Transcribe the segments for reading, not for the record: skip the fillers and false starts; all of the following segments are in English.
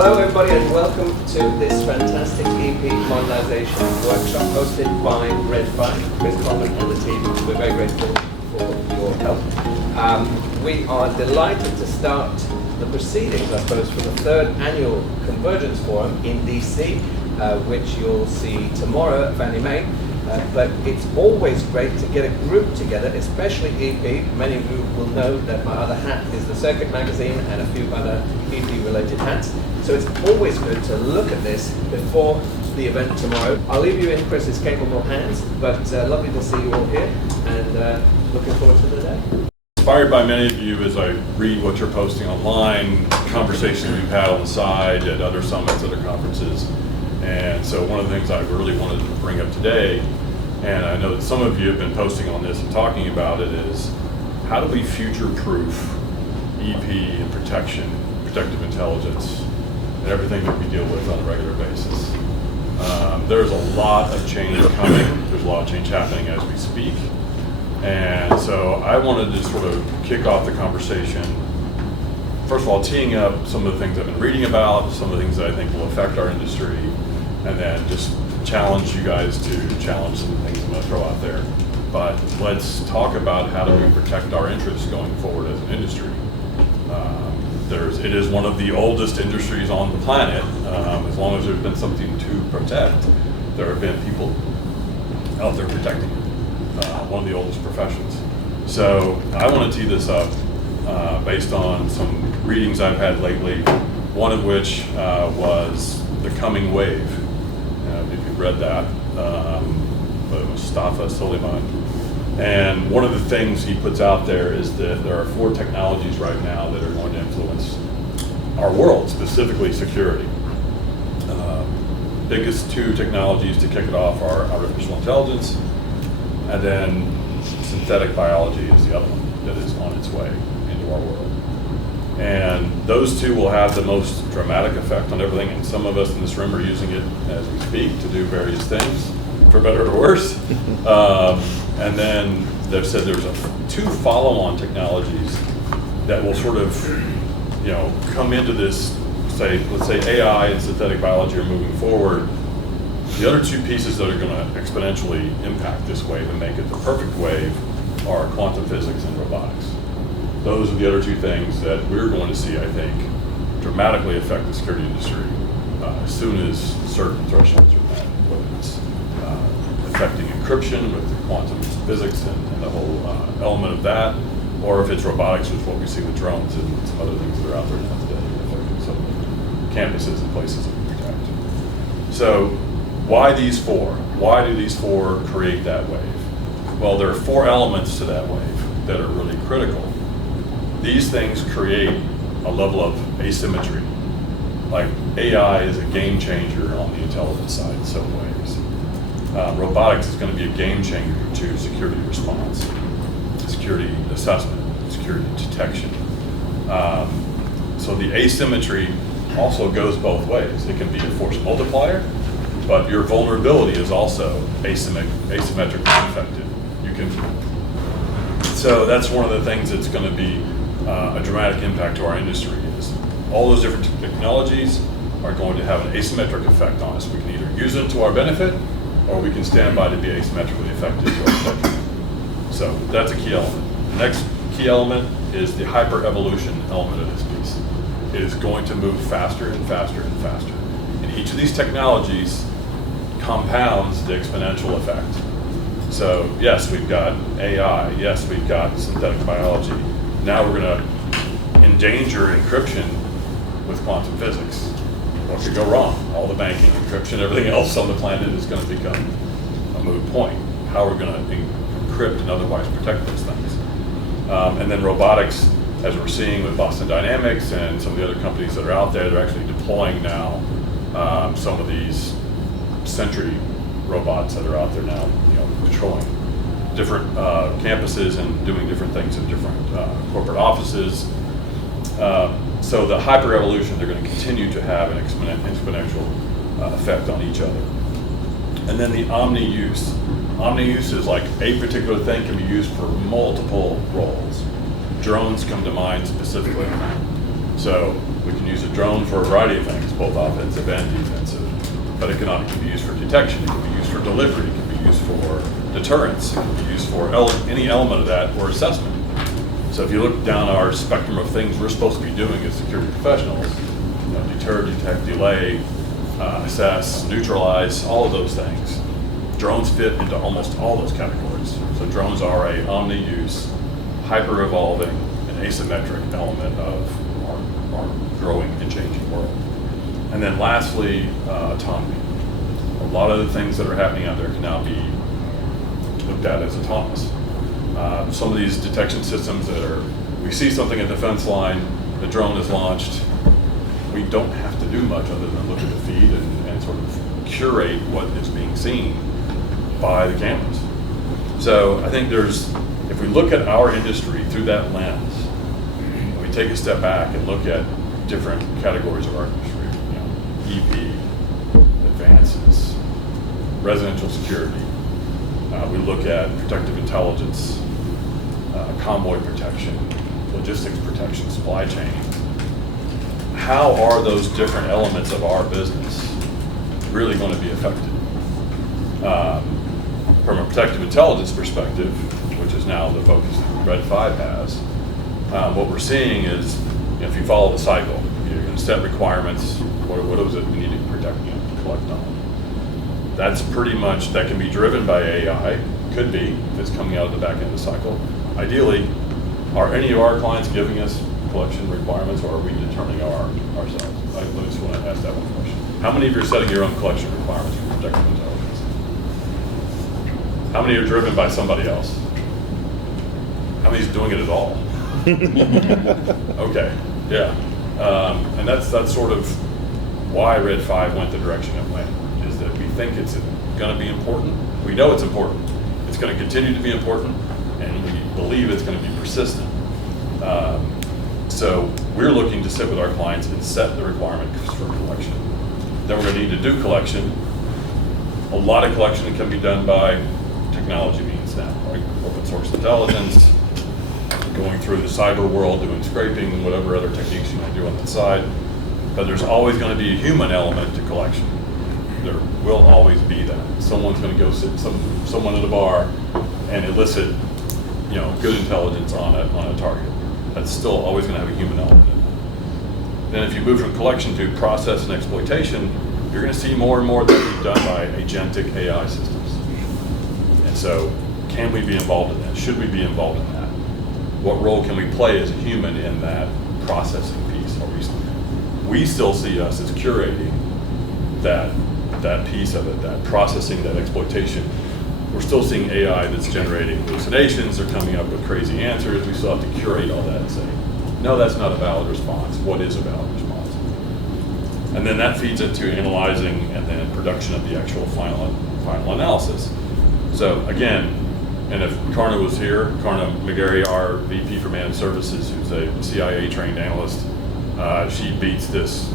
Hello everybody and welcome to this fantastic EP modernization workshop hosted by Red 5, Kris, Coleman and the team. We're very grateful for your help. We are delighted to start the proceedings, I suppose, for the third annual Convergence Forum in DC, which you'll see tomorrow at Fannie Mae. But it's always great to get a group together, especially EP. Many of you will know that my other hat is the Circuit magazine and a few other EP-related hats. So it's always good to look at this before the event tomorrow. I'll leave you in Kris's capable hands, but lovely to see you all here, and looking forward to the day. Inspired by many of you as I read what you're posting online, conversations we've had on the side at other summits, other conferences. And so one of the things I really wanted to bring up today, and I know that some of you have been posting on this and talking about it, is how do we future-proof EP and protective intelligence, and everything that we deal with on a regular basis. There's a lot of change coming. There's a lot of change happening as we speak. And so I wanted to sort of kick off the conversation, first of all, teeing up some of the things I've been reading about, some of the things that I think will affect our industry, and then just challenge you guys to challenge some of the things I'm going to throw out there. But let's talk about how do we protect our interests going forward as an industry. It is one of the oldest industries on the planet. As long as there's been something to protect, there have been people out there protecting it. One of the oldest professions. So I want to tee this up based on some readings I've had lately, one of which was The Coming Wave. If you've read that, by Mustafa Suleyman. And one of the things he puts out there is that there are 4 technologies right now that are going to influence our world, specifically security. Biggest 2 technologies to kick it off are artificial intelligence, and then synthetic biology is the other one that is on its way into our world. And those 2 will have the most dramatic effect on everything, and some of us in this room are using it as we speak to do various things, for better or worse. And then they've said there's 2 follow-on technologies that will sort of, come into this, let's say AI and synthetic biology are moving forward. The other 2 pieces that are going to exponentially impact this wave and make it the perfect wave are quantum physics and robotics. Those are the other 2 things that we're going to see, I think, dramatically affect the security industry as soon as certain thresholds are met, whether it's affecting encryption with the quantum physics and the whole element of that, or if it's robotics, which is what we see with drones and some other things that are out there now today, affecting some campuses and places that we protect. So why these 4? Why do these 4 create that wave? Well, there are 4 elements to that wave that are really critical. These things create a level of asymmetry. Like AI is a game changer on the intelligence side in some ways. Robotics is going to be a game changer to security response, security assessment, security detection. So the asymmetry also goes both ways. It can be a force multiplier, but your vulnerability is also asymmetrically affected. So that's one of the things that's going to be a dramatic impact to our industry. Is all those different technologies are going to have an asymmetric effect on us. We can either use it to our benefit, or we can stand by to be asymmetrically affected to our detriment. So that's a key element. The next key element is the hyper-evolution element of this piece. It is going to move faster and faster and faster. And each of these technologies compounds the exponential effect. So yes, we've got AI, yes, we've got synthetic biology. Now we're going to endanger encryption with quantum physics. What could go wrong? All the banking, encryption, everything else on the planet is going to become a moot point. How are we going to encrypt and otherwise protect those things? And then robotics, as we're seeing with Boston Dynamics and some of the other companies that are out there, they're actually deploying now some of these Sentry robots that are out there now, patrolling different campuses and doing different things in different corporate offices. So the hyper-evolution, they're going to continue to have an exponential effect on each other. And then the omni-use. Omni-use is like a particular thing can be used for multiple roles. Drones come to mind specifically. So we can use a drone for a variety of things, both offensive and defensive. But it can be used for detection, it can be used for delivery, it can be used for deterrence, it can be used for any element of that or assessment. So if you look down our spectrum of things we're supposed to be doing as security professionals, deter, detect, delay, assess, neutralize, all of those things. Drones fit into almost all those categories. So drones are a omni-use, hyper-evolving, and asymmetric element of our growing and changing world. And then lastly, autonomy. A lot of the things that are happening out there can now be looked at as autonomous. Some of these detection systems we see something at the fence line, the drone is launched, we don't have to do much other than look at the feed and sort of curate what is being seen by the cameras. So I think if we look at our industry through that lens, and we take a step back and look at different categories of our industry, EP, advances, residential security, we look at protective intelligence, convoy protection, logistics protection, supply chain. How are those different elements of our business really going to be affected? From a protective intelligence perspective, which is now the focus Red 5 has, what we're seeing is, if you follow the cycle, you're going to set requirements. What is it we need to protect and collect on? That's pretty much, that can be driven by AI, could be, if it's coming out of the back end of the cycle. Ideally, are any of our clients giving us collection requirements, or are we determining ourselves? I just want to ask that one question. How many of you are setting your own collection requirements for protective intelligence? How many are driven by somebody else? How many is doing it at all? Okay, yeah. And that's sort of why Red 5 went the direction it went, is that we think it's going to be important. We know it's important. It's going to continue to be important, and we believe it's going to be persistent. So we're looking to sit with our clients and set the requirements for collection. Then we're going to need to do collection. A lot of collection can be done by technology means now, like open source intelligence, going through the cyber world, doing scraping, and whatever other techniques you might do on that side. But there's always going to be a human element to collection. There will always be that. Someone's going to go sit someone at a bar and elicit, good intelligence on a target. That's still always going to have a human element in it. Then if you move from collection to process and exploitation, you're going to see more and more that be done by agentic AI systems. And so, can we be involved in that? Should we be involved in that? What role can we play as a human in that processing piece? We still see us as curating that piece of it, that processing, that exploitation. We're still seeing AI that's generating hallucinations, they're coming up with crazy answers. We still have to curate all that and say, no, that's not a valid response. What is a valid response? And then that feeds into analyzing and then production of the actual final analysis. So again, and if Karna was here, Karna McGarry, our VP for Managed Services, who's a CIA trained analyst, she beats this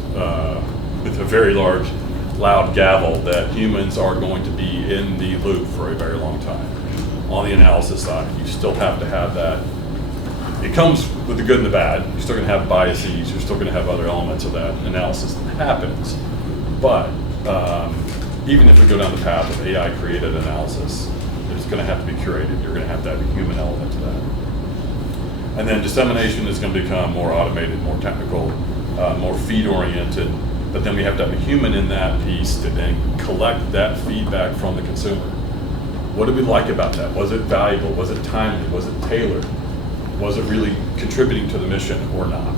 with a very large, loud gavel that humans are going to be in the loop for a very long time. On the analysis side, you still have to have that. It comes with the good and the bad. You're still going to have biases. You're still going to have other elements of that analysis that happens. But even if we go down the path of AI-created analysis, it's going to have to be curated. You're going to have a human element to that. And then dissemination is going to become more automated, more technical, more feed-oriented. But then we have to have a human in that piece to then collect that feedback from the consumer. What did we like about that? Was it valuable? Was it timely? Was it tailored? Was it really contributing to the mission or not?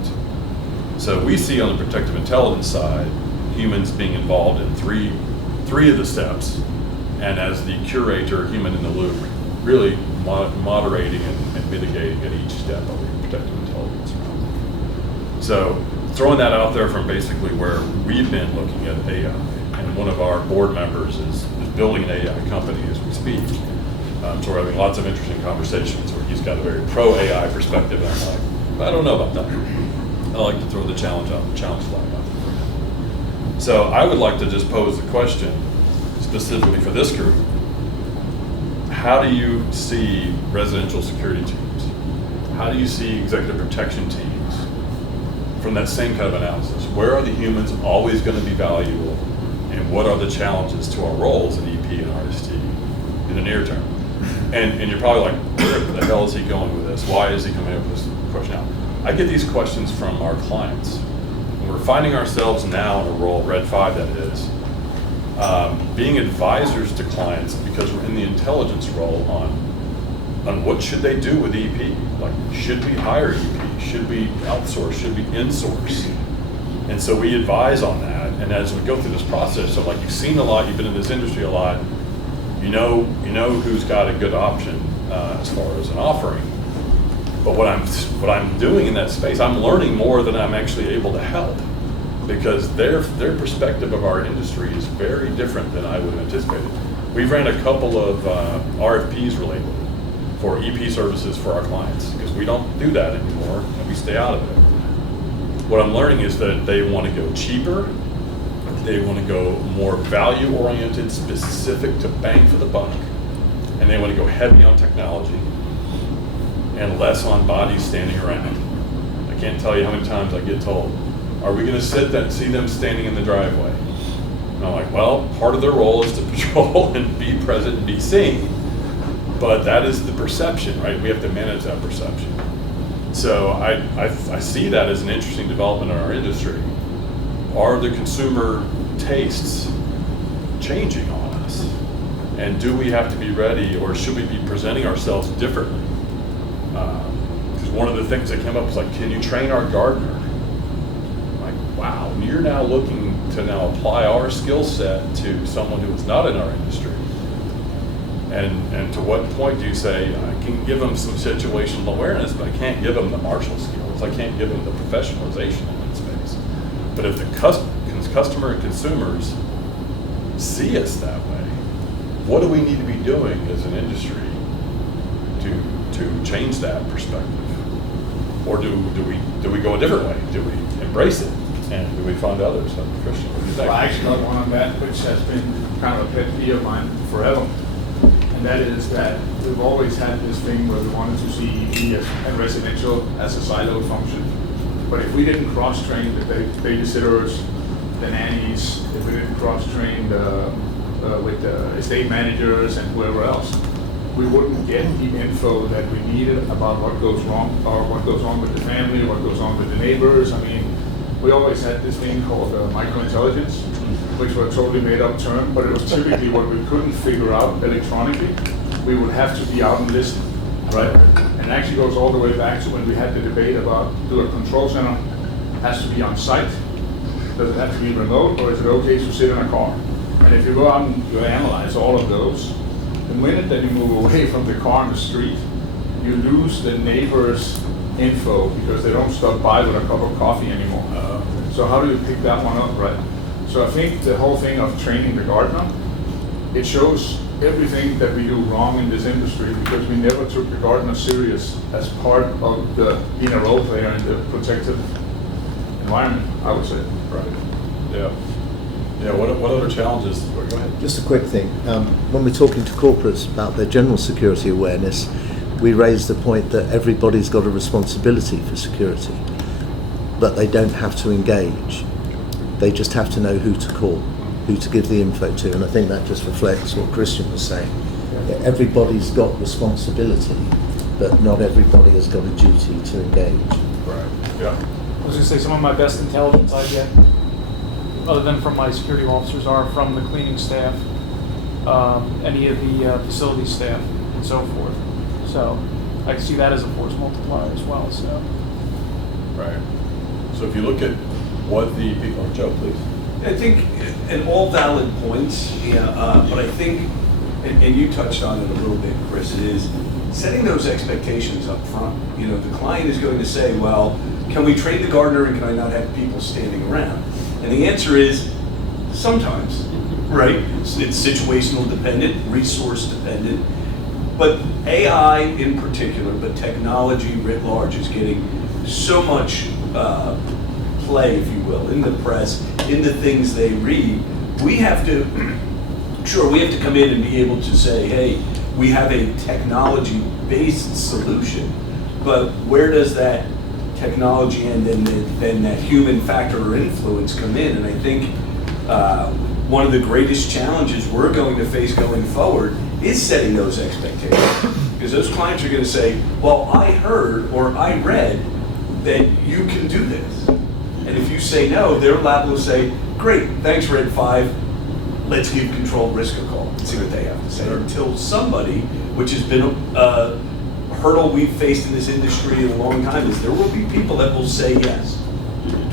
So we see on the protective intelligence side, humans being involved in three of the steps, and as the curator, human in the loop, really moderating and mitigating at each step of the protective intelligence. So throwing that out there from basically where we've been looking at AI, and one of our board members is building an AI company as we speak. So we're having lots of interesting conversations where he's got a very pro-AI perspective, and I'm like, I don't know about that. I like to throw the challenge flag out there. So I would like to just pose the question, specifically for this group, how do you see residential security teams? How do you see executive protection teams from that same kind of analysis. Where are the humans always going to be valuable, and what are the challenges to our roles in EP and RST in the near term? And you're probably like, where the hell is he going with this? Why is he coming up with this question now? I get these questions from our clients. And we're finding ourselves now in a role, Red 5 that is, being advisors to clients because we're in the intelligence role on what should they do with EP. Like, should we hire EP? Should we outsource? Should we insource? And so we advise on that. And as we go through this process, so like you've seen a lot, you've been in this industry a lot, you know who's got a good option as far as an offering. But what I'm doing in that space, I'm learning more than I'm actually able to help, because their perspective of our industry is very different than I would have anticipated. We've ran a couple of RFPs related for EP services for our clients, because we don't do that anymore and we stay out of it. What I'm learning is that they want to go cheaper, they want to go more value-oriented, specific to bang for the buck, and they want to go heavy on technology and less on bodies standing around. I can't tell you how many times I get told, are we going to sit and see them standing in the driveway? And I'm like, well, part of their role is to patrol and be present and be seen. But that is the perception, right? We have to manage that perception. So I see that as an interesting development in our industry. Are the consumer tastes changing on us? And do we have to be ready, or should we be presenting ourselves differently? Because one of the things that came up was like, can you train our gardener? Like, wow, you're now looking to now apply our skill set to someone who is not in our industry. And to what point do you say, I can give them some situational awareness, but I can't give them the martial skills. I can't give them the professionalization in that space. But if the customer and consumers see us that way, what do we need to be doing as an industry to change that perspective? Or do we go a different way? Do we embrace it? And do we find others? Christian, what do you think? Well, I actually got one on that, which has been kind of a pet peeve of mine forever. And that is that we've always had this thing where we wanted to see EP and residential as a siloed function. But if we didn't cross-train the babysitters, the nannies, if we didn't cross-train with the estate managers and whoever else, we wouldn't get the info that we needed about what goes wrong, or what goes on with the family, what goes on with the neighbors. I mean, we always had this thing called microintelligence, which was a totally made up term, but it was typically what we couldn't figure out electronically. We would have to be out and listen, right? And it actually goes all the way back to when we had the debate about, do a control center has to be on site? Does it have to be remote, or is it okay to sit in a car? And if you go out and you analyze all of those, the minute that you move away from the car on the street, you lose the neighbor's info because they don't stop by with a cup of coffee anymore. So how do you pick that one up, right? So I think the whole thing of training the gardener, it shows everything that we do wrong in this industry, because we never took the gardener serious as part of being a role player in the protective environment, I would say. Right. Yeah. Yeah. What other challenges? Go ahead. Just a quick thing. When we're talking to corporates about their general security awareness, we raise the point that everybody's got a responsibility for security, but they don't have to engage. They just have to know who to call, who to give the info to, and I think that just reflects what Christian was saying. Everybody's got responsibility, but not everybody has got a duty to engage. Right. Yeah. I was going to say some of my best intelligence I get, other than from my security officers, are from the cleaning staff, any of the facility staff, and so forth. So I can see that as a force multiplier as well. So. Right. So if you look at what the people, Joe, please. I think, and all valid points, but I think, and you touched on it a little bit, Chris, is setting those expectations up front. You know, the client is going to say, well, can we train the gardener and can I not have people standing around? And the answer is sometimes, right? It's situational dependent, resource dependent, but AI in particular, but technology writ large is getting so much play, if you will, in the press, in the things they read. We have to, we have to come in and be able to say, hey, we have a technology-based solution, but where does that technology and then that human factor or influence come in. And I think one of the greatest challenges we're going to face going forward is setting those expectations. Because those clients are going to say, well, I heard or I read that you can do this. And if you say no, they're liable to say, great, thanks Red 5, let's give controlled risk a call and see what they have to say. Until somebody, which has been a hurdle we've faced in this industry in a long time, is there will be people that will say yes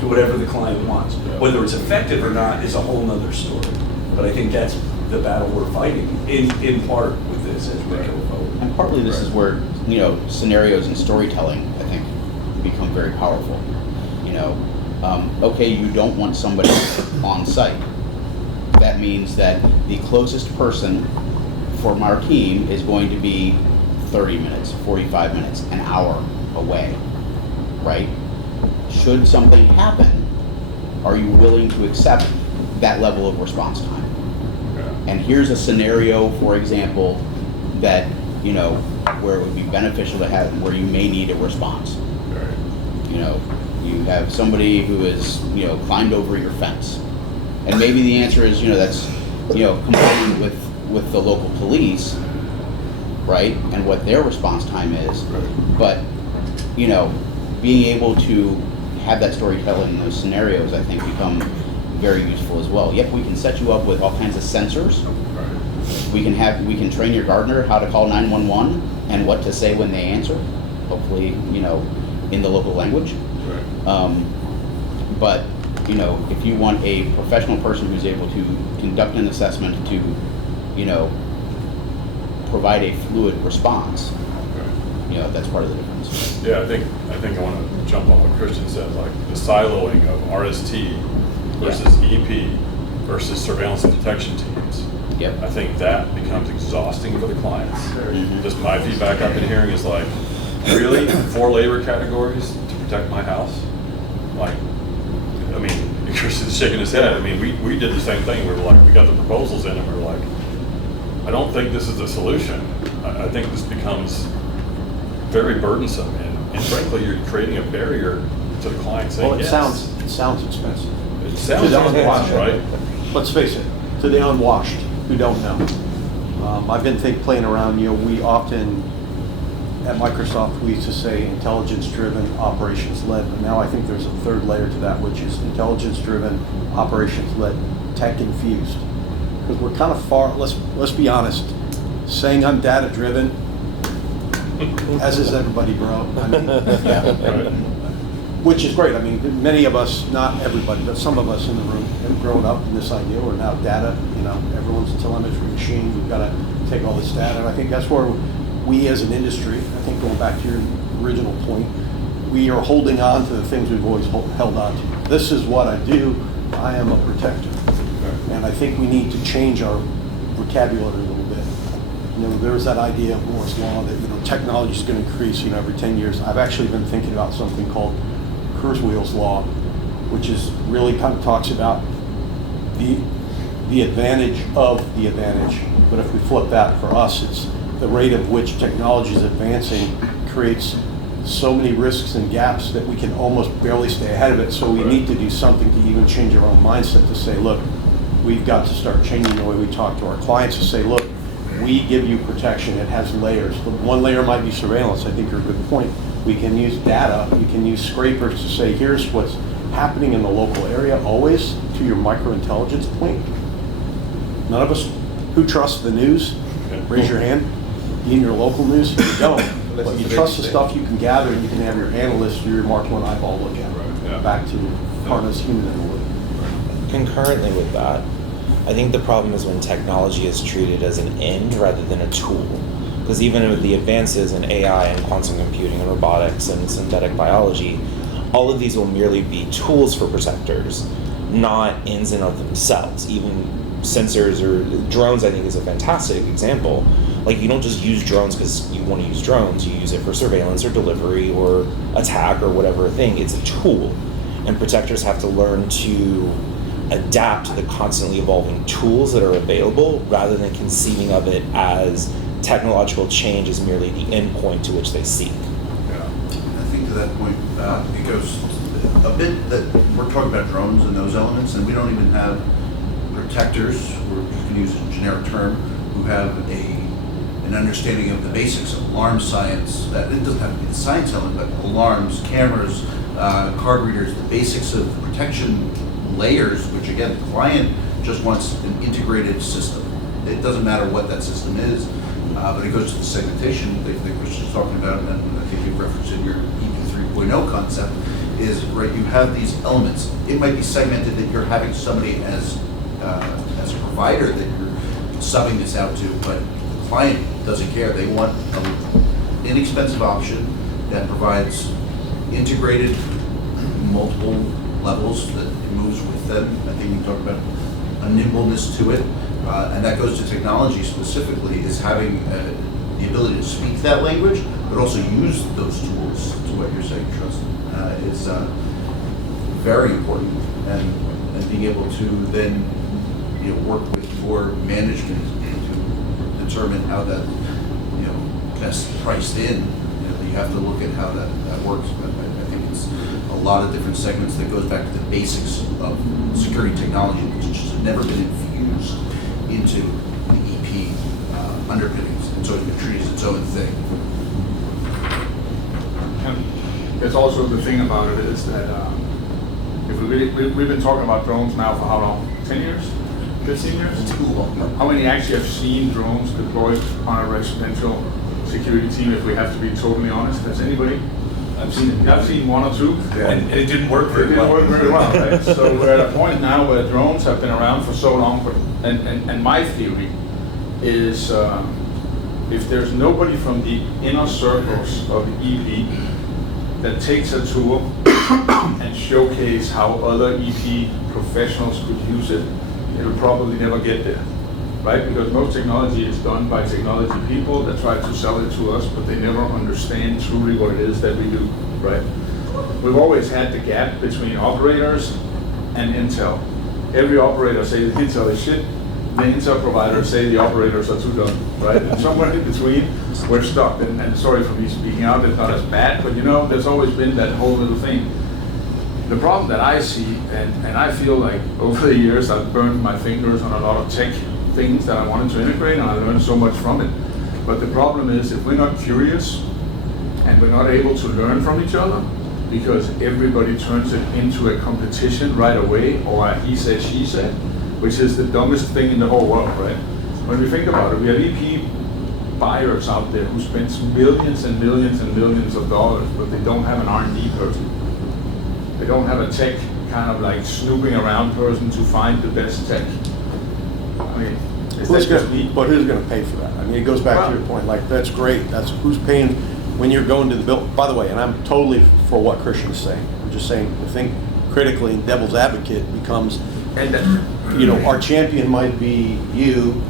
to whatever the client wants. Whether it's effective or not is a whole nother story. But I think that's the battle we're fighting in part with this as we go forward. And partly this is where, scenarios and storytelling, I think, become very powerful. Okay, you don't want somebody on site. That means that the closest person from our team is going to be 30 minutes, 45 minutes, an hour away, right? Should something happen, are you willing to accept that level of response time? And here's a scenario, for example, that, where it would be beneficial to have, where you may need a response. You have somebody who has, climbed over your fence. And maybe the answer is, that's, complaining with the local police, right? And what their response time is. But, being able to have that storytelling in those scenarios, I think, become very useful as well. Yep, we can set you up with all kinds of sensors. We can train your gardener how to call 911 and what to say when they answer. Hopefully, in the local language. But if you want a professional person who's able to conduct an assessment to, provide a fluid response, that's part of the difference. Yeah, I think I want to jump on what Christian said, like the siloing of RST versus EP versus surveillance and detection teams. Yep. I think that becomes exhausting for the clients. Mm-hmm. Just my feedback I've been hearing is like, really, 4 labor categories to protect my house? Like, Chris is shaking his head. We did the same thing. We were like, we got the proposals in and we were like, I don't think this is a solution. I think this becomes very burdensome and frankly, you're creating a barrier to the client saying Well, it yes. sounds expensive. It sounds To the unwashed, right? Let's face it, to the unwashed who don't know. I've been playing around, we often, at Microsoft, we used to say intelligence-driven, operations-led, but now I think there's a third layer to that, which is intelligence-driven, operations-led, tech-infused. Because we're kind of far, let's be honest, saying I'm data-driven, as is everybody, bro. Which is great. Many of us, not everybody, but some of us in the room have grown up in this idea. We're now data, everyone's a telemetry machine. We've got to take all this data. And I think that's where we as an industry, I think going back to your original point, we are holding on to the things we've always held on to. This is what I do. I am a protector. And I think we need to change our vocabulary a little bit. There's that idea of Moore's Law that, technology is going to increase, every 10 years. I've actually been thinking about something called Kurzweil's Law, which is really kind of talks about the advantage of the advantage. But if we flip that for us, it's the rate at which technology is advancing creates so many risks and gaps that we can almost barely stay ahead of it. So we need to do something to even change our own mindset to say, look, we've got to start changing the way we talk to our clients to say, look, we give you protection. It has layers. The one layer might be surveillance. I think you're a good point. We can use data. We can use scrapers to say, here's what's happening in the local area. Always to your microintelligence point. None of us who trust the news, raise your hand. In your local news, you don't. But you trust the stuff you can gather, and you can have your analyst or your Mark I eyeball look at. Back to harness human in the loop. Concurrently with that, I think the problem is when technology is treated as an end rather than a tool. Because even with the advances in AI and quantum computing and robotics and synthetic biology, all of these will merely be tools for protectors, not ends in of themselves. Even sensors or drones, I think, is a fantastic example. Like, you don't just use drones because you want to use drones. You use it for surveillance or delivery or attack or whatever thing. It's a tool. And protectors have to learn to adapt to the constantly evolving tools that are available rather than conceiving of it as technological change is merely the end point to which they seek. I think to that point, It goes a bit that we're talking about drones and those elements, and we don't even have protectors, or you can use a generic term, who have an understanding of the basics of alarm science. That it doesn't have to be the science element, but alarms, cameras, card readers, the basics of protection layers, which again, the client just wants an integrated system. It doesn't matter what that system is, but it goes to the segmentation that Kris was talking about, and I think you referenced in your EP 3.0 concept, is right, you have these elements. It might be segmented that you're having somebody as a provider that you're subbing this out to, but the client doesn't care. They want an inexpensive option that provides integrated multiple levels that moves with them. I think you talked about a nimbleness to it, and that goes to technology specifically, is having the ability to speak that language, but also use those tools to what you're saying, trust, is very important, and being able to then work with your management to determine how that best priced in. You have to look at how that works, but I think it's a lot of different segments that goes back to the basics of security technology, which just have never been infused into the EP underpinnings, and so it's been treated as its own thing. And there's also the thing about it is that if we've been talking about drones now for how long? 10 years? 15 years? Too long. How many actually have seen drones deployed on a residential security team, if we have to be totally honest? Has anybody? I've seen one or two. Yeah. And it didn't work very well. It didn't work very well, right? So we're at a point now where drones have been around for so long, and my theory is if there's nobody from the inner circles of EP that takes a tool and showcase how other EP professionals could use it, it'll probably never get there, right? Because most technology is done by technology people that try to sell it to us, but they never understand truly what it is that we do, right? We've always had the gap between operators and Intel. Every operator says Intel is shit, the Intel providers say the operators are too dumb, right? And somewhere in between, we're stuck. And sorry for me speaking out, it's not as bad, but there's always been that whole little thing. The problem that I see, and I feel like over the years I've burned my fingers on a lot of tech things that I wanted to integrate, and I learned so much from it. But the problem is, if we're not curious and we're not able to learn from each other, because everybody turns it into a competition right away, or a he said, she said, which is the dumbest thing in the whole world, right? When we think about it, we have EP buyers out there who spend millions and millions and millions of dollars, but they don't have an R&D person. They don't have a tech kind of like snooping around person to find the best tech. I mean, Who's going to pay for that? I mean, it goes back to your point. Like, that's great. That's who's paying when you're going to the bill. By the way, and I'm totally for what Christian's saying. I'm just saying, I think critically, devil's advocate becomes, our champion might be you,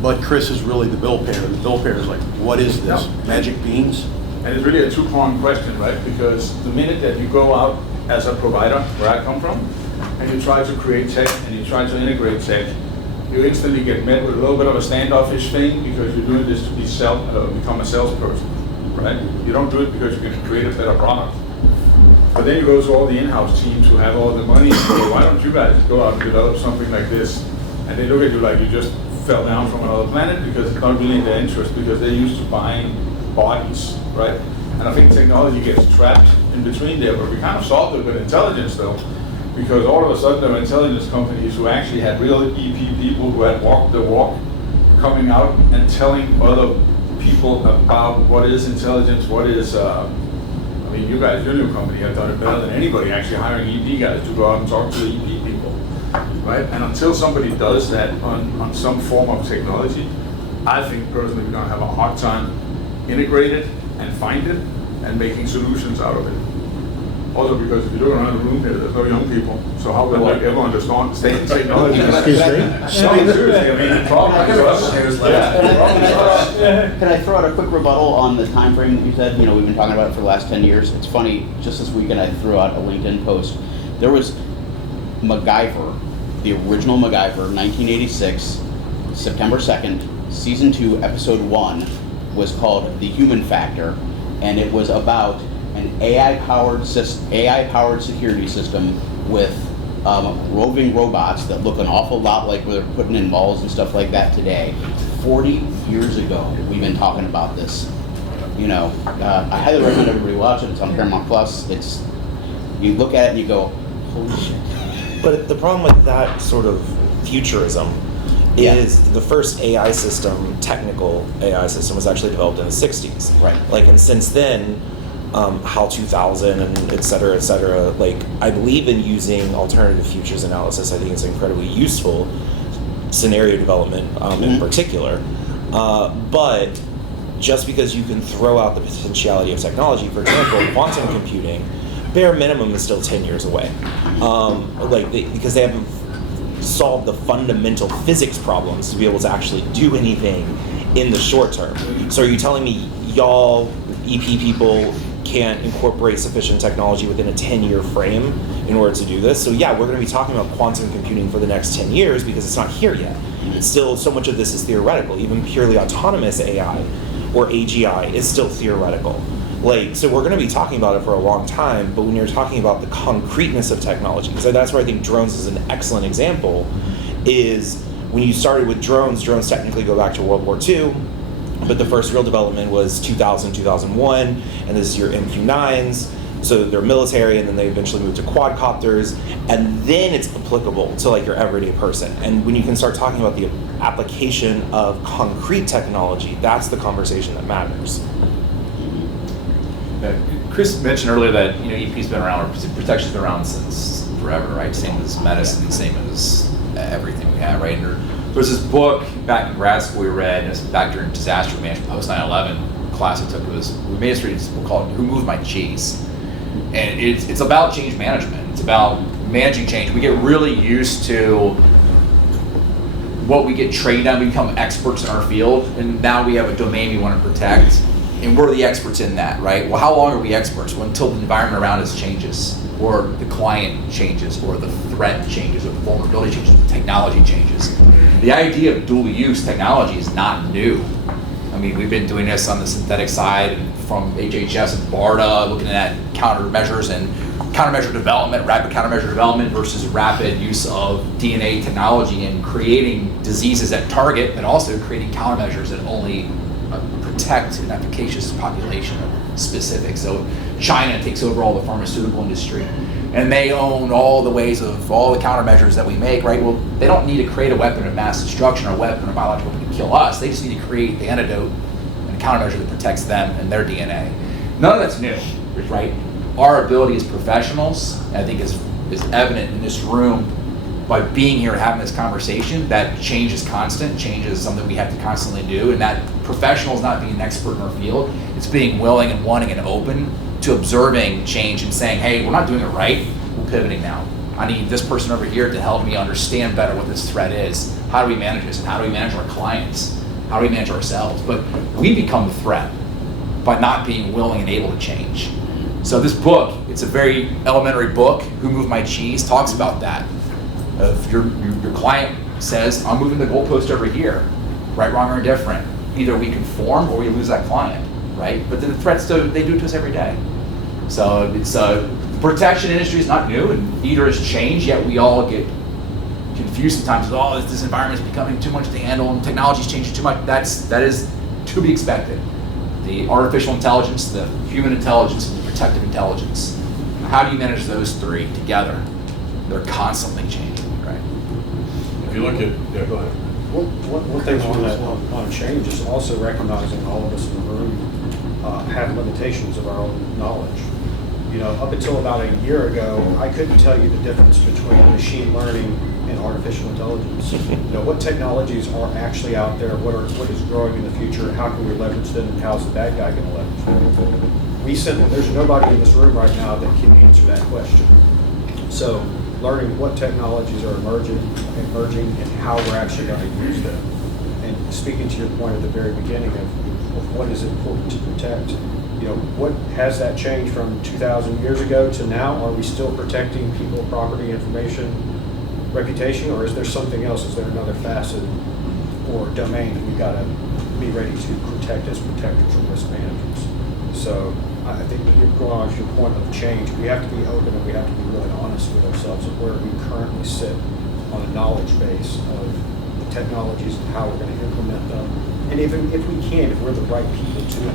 but Kris is really the bill payer. The bill payer is like, what is this? Magic beans? And it's really a two-pronged question, right? Because the minute that you go out as a provider, where I come from, and you try to create tech and you try to integrate tech, you instantly get met with a little bit of a standoffish thing because you're doing this to become a salesperson, right? You don't do it because you're going to create a better product. But then you go to all the in-house teams who have all the money and say, why don't you guys go out and develop something like this? And they look at you like you just fell down from another planet, because it's not really in their interest, because they're used to buying bodies, right? And I think technology gets trapped in between there, but we kind of solved it with intelligence though, because all of a sudden there were intelligence companies who actually had real EP people who had walked the walk, coming out and telling other people about what is intelligence, what is, I mean, you guys, your new company have done it better than anybody, actually hiring EP guys to go out and talk to the EP people, right? And until somebody does that on some form of technology, I think personally we're going to have a hard time integrating it and find it and making solutions out of it. Also, because if you look around the room here, there's no young people, so how will everyone understand technology? Excuse me? No, seriously, I mean, the problem is us. Can I throw out a quick rebuttal on the time frame that you said? We've been talking about it for the last 10 years. It's funny, just this weekend I threw out a LinkedIn post. There was MacGyver, the original MacGyver, 1986, September 2nd, season 2, episode 1, was called The Human Factor, and it was about an AI-powered security system with roving robots that look an awful lot like what they're putting in malls and stuff like that today. 40 years ago, we've been talking about this. You know, I highly recommend everybody watch it. It's on Paramount Plus. You look at it and you go, holy shit. But the problem with that sort of futurism is the first AI system, technical AI system, was actually developed in the 60s. Right. Like, and since then, HAL 2000 and et cetera, like, I believe in using alternative futures analysis. I think it's incredibly useful, scenario development in particular. But just because you can throw out the potentiality of technology, for example, quantum computing, bare minimum is still 10 years away. Because they haven't solved the fundamental physics problems to be able to actually do anything in the short term. So are you telling me y'all, EP people, can't incorporate sufficient technology within a 10-year frame in order to do this? So yeah, we're going to be talking about quantum computing for the next 10 years because it's not here yet. It's still, so much of this is theoretical. Even purely autonomous AI or AGI is still theoretical. Like, so we're going to be talking about it for a long time, but when you're talking about the concreteness of technology, so that's where I think drones is an excellent example, is when you started with drones technically go back to World War II, but the first real development was 2000, 2001, and this is your MQ-9s, so they're military, and then they eventually moved to quadcopters, and then it's applicable to like your everyday person. And when you can start talking about the application of concrete technology, that's the conversation that matters. Kris mentioned earlier that EP's been around, or protection's been around since forever, right? Same as medicine, same as everything we have, right? And there's this book back in grad school we read, and it's back during disaster management post 9/11 class I took. We made us read this book called "Who Moved My Cheese," and it's about change management. It's about managing change. We get really used to what we get trained on. We become experts in our field, and now we have a domain we want to protect. And we're the experts in that, right? Well, how long are we experts? Well, until the environment around us changes, or the client changes, or the threat changes, or the vulnerability changes, the technology changes. The idea of dual use technology is not new. I mean, we've been doing this on the synthetic side from HHS and BARDA, looking at countermeasures and countermeasure development, rapid countermeasure development versus rapid use of DNA technology and creating diseases that target, but also creating countermeasures that only protect an efficacious population of specific. So China takes over all the pharmaceutical industry, and they own all the ways of all the countermeasures that we make, right? Well, they don't need to create a weapon of mass destruction or a weapon of biological weapon to kill us. They just need to create the antidote and a countermeasure that protects them and their DNA. None of that's new, right? Our ability as professionals, I think, is evident in this room by being here and having this conversation, that change is constant, change is something we have to constantly do, and that professional is not being an expert in our field, it's being willing and wanting and open to observing change and saying, hey, we're not doing it right, we're pivoting now. I need this person over here to help me understand better what this threat is. How do we manage this? And how do we manage our clients? How do we manage ourselves? But we become the threat by not being willing and able to change. So this book, it's a very elementary book, Who Moved My Cheese, talks about that. If your client says, I'm moving the goalpost over here, right, wrong, or indifferent, either we conform or we lose that client, right? But the threats, they do it to us every day. So it's the protection industry is not new, and neither has changed, yet we all get confused sometimes with, oh, this environment is becoming too much to handle and technology's changing too much. That is to be expected. The artificial intelligence, the human intelligence, and the protective intelligence. How do you manage those three together? They're constantly changing, right? If you look at, yeah, go ahead. One thing on change is also recognizing all of us in the room have limitations of our own knowledge. You know, up until about a year ago, I couldn't tell you the difference between machine learning and artificial intelligence. You know, what technologies are actually out there, what is growing in the future, how can we leverage them, and how's the bad guy going to leverage them? There's nobody in this room right now that can answer that question. So learning what technologies are emerging and how we're actually going to use them. And speaking to your point at the very beginning of what is important to protect, you know, what has that changed from 2,000 years ago to now? Are we still protecting people, property, information, reputation, or is there something else? Is there another facet or domain that we've got to be ready to protect as protectors or risk managers? So I think that you're going on to your point of change. We have to be open and we have to be really honest with ourselves of where we currently sit on a knowledge base of the technologies and how we're going to implement them. And even if we can, if we're the right people to it.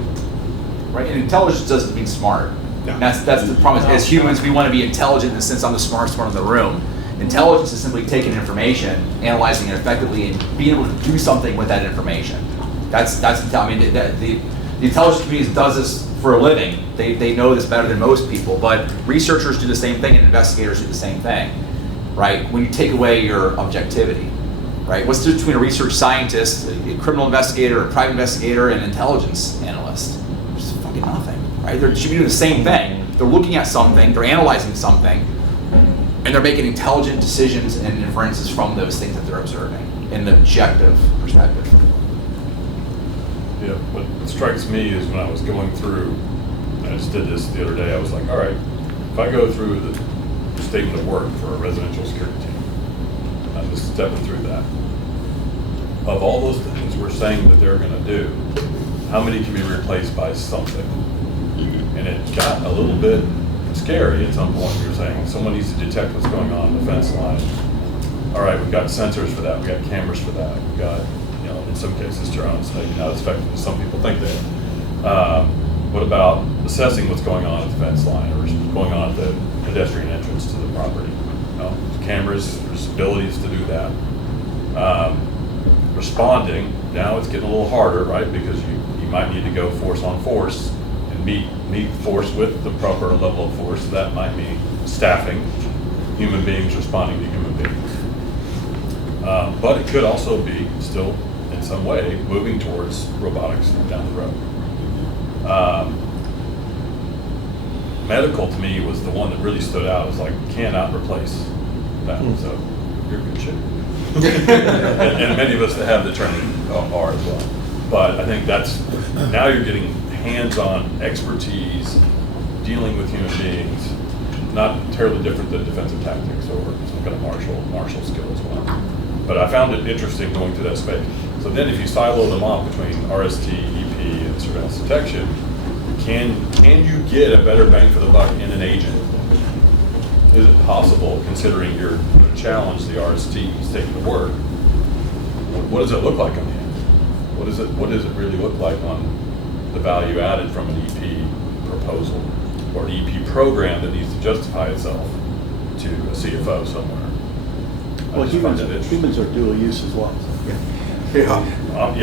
Right, and intelligence doesn't mean smart. No. That's the problem. As humans, we want to be intelligent in the sense I'm the smartest one in the room. Intelligence is simply taking information, analyzing it effectively, and being able to do something with that information. That's I mean, the intelligence community does this for a living. They know this better than most people, but researchers do the same thing and investigators do the same thing, right? When you take away your objectivity, right? What's the difference between a research scientist, a criminal investigator, a private investigator, and an intelligence analyst? There's fucking nothing, right? They should be doing the same thing. They're looking at something, they're analyzing something, and they're making intelligent decisions and inferences from those things that they're observing in an objective perspective. Yeah, what strikes me is when I was going through, and I just did this the other day, I was like, all right, if I go through the statement of work for a residential security team, I'm just stepping through that. Of all those things we're saying that they're gonna do, how many can be replaced by something? And it got a little bit scary at some point. You're saying someone needs to detect what's going on the fence line. All right, we've got sensors for that, we've got cameras for that, we've got, in some cases, drones, maybe not as effective as some people think they are. What about assessing what's going on at the fence line or going on at the pedestrian entrance to the property? Cameras, there's abilities to do that. Responding, now it's getting a little harder, right? Because you might need to go force on force and meet force with the proper level of force. That might mean staffing, human beings responding to human beings. But it could also be still, in some way, moving towards robotics down the road. Medical to me was the one that really stood out. It was like, cannot replace that. So you're good shit. and many of us that have the training are as well. But I think that's, now you're getting hands-on expertise dealing with human beings, not terribly different than defensive tactics or some kind of martial skill as well. But I found it interesting going through that space. So then if you silo them off between RST, EP, and surveillance detection, can you get a better bang for the buck in an agent? Is it possible, considering your challenge, the RST is taking the work? What does it look like on the end? What does it really look like on the value added from an EP proposal or an EP program that needs to justify itself to a CFO somewhere? Well, humans are dual use as well.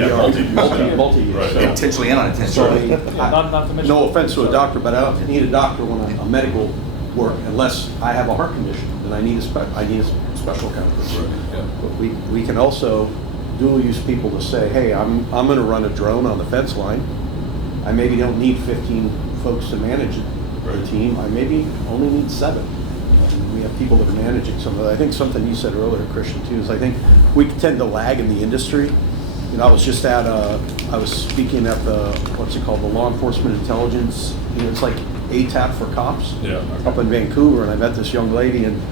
Multi-use. Right. So- Intentionally and unintentionally. Not to mention. No offense to a doctor, but I don't need a doctor when I'm a medical work unless I have a heart condition, then I need a special kind of person. Yeah. But we can also dual use people to say, hey, I'm going to run a drone on the fence line. I maybe don't need 15 folks to manage the team. I maybe only need 7. And we have people that are managing some of that. I think something you said earlier, Christian, too, is I think we tend to lag in the industry. I was just at I was speaking at the, what's it called, the Law Enforcement Intelligence, it's like ATAP for cops up in Vancouver, and I met this young lady, and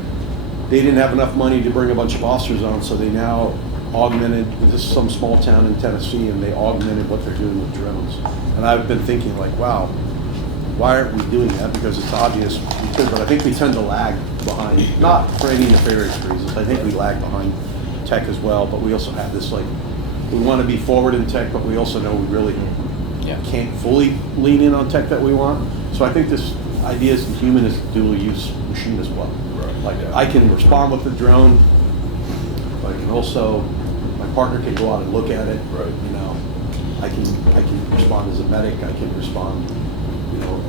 they didn't have enough money to bring a bunch of officers on, so they now augmented, this is some small town in Tennessee, and they augmented what they're doing with drones. And I've been thinking like, wow, why aren't we doing that? Because it's obvious we could, but I think we tend to lag behind, not for any nefarious reasons. I think we lag behind tech as well, but we also have this like, we want to be forward in tech, but we also know we really can't fully lean in on tech that we want. So I think this idea is the human is a dual use machine as well. Right. Like I can respond with the drone, but I can also, my partner can go out and look at it. Right. I can respond as a medic. I can respond,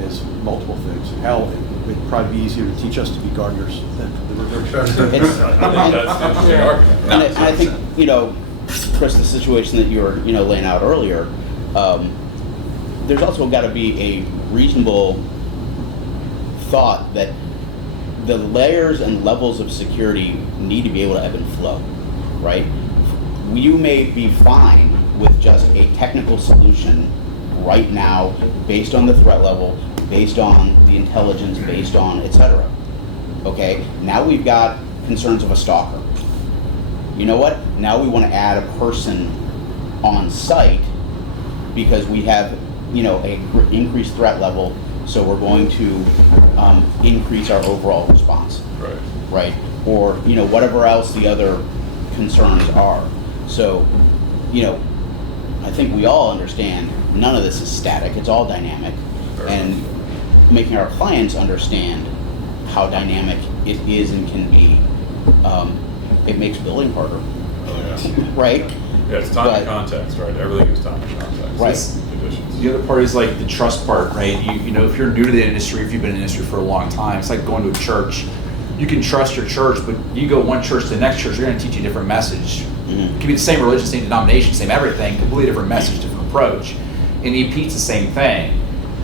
as multiple things. Hell, it'd probably be easier to teach us to be gardeners than the reverse. I think that's an interesting argument. And I think, Chris, the situation that you were, laying out earlier, there's also got to be a reasonable thought that the layers and levels of security need to be able to ebb and flow, right? You may be fine with just a technical solution right now based on the threat level, based on the intelligence, based on et cetera. Okay, now we've got concerns of a stalker. You know what? Now we want to add a person on site because we have increased threat level, so we're going to increase our overall response, Right. right? Or, whatever else the other concerns are. So, I think we all understand none of this is static, it's all dynamic. Very And making our clients understand how dynamic it is and can be, it makes billing harder, Oh, yeah. right? Yeah, it's time But- and context, right? Everything is time and context. Right. It's conditions. The other part is like the trust part, right? You know, if you're new to the industry, if you've been in the industry for a long time, it's like going to a church. You can trust your church, but you go one church to the next church, they're going to teach you a different message. It can be the same religion, same denomination, same everything, completely different message, different approach. In EP, it's the same thing.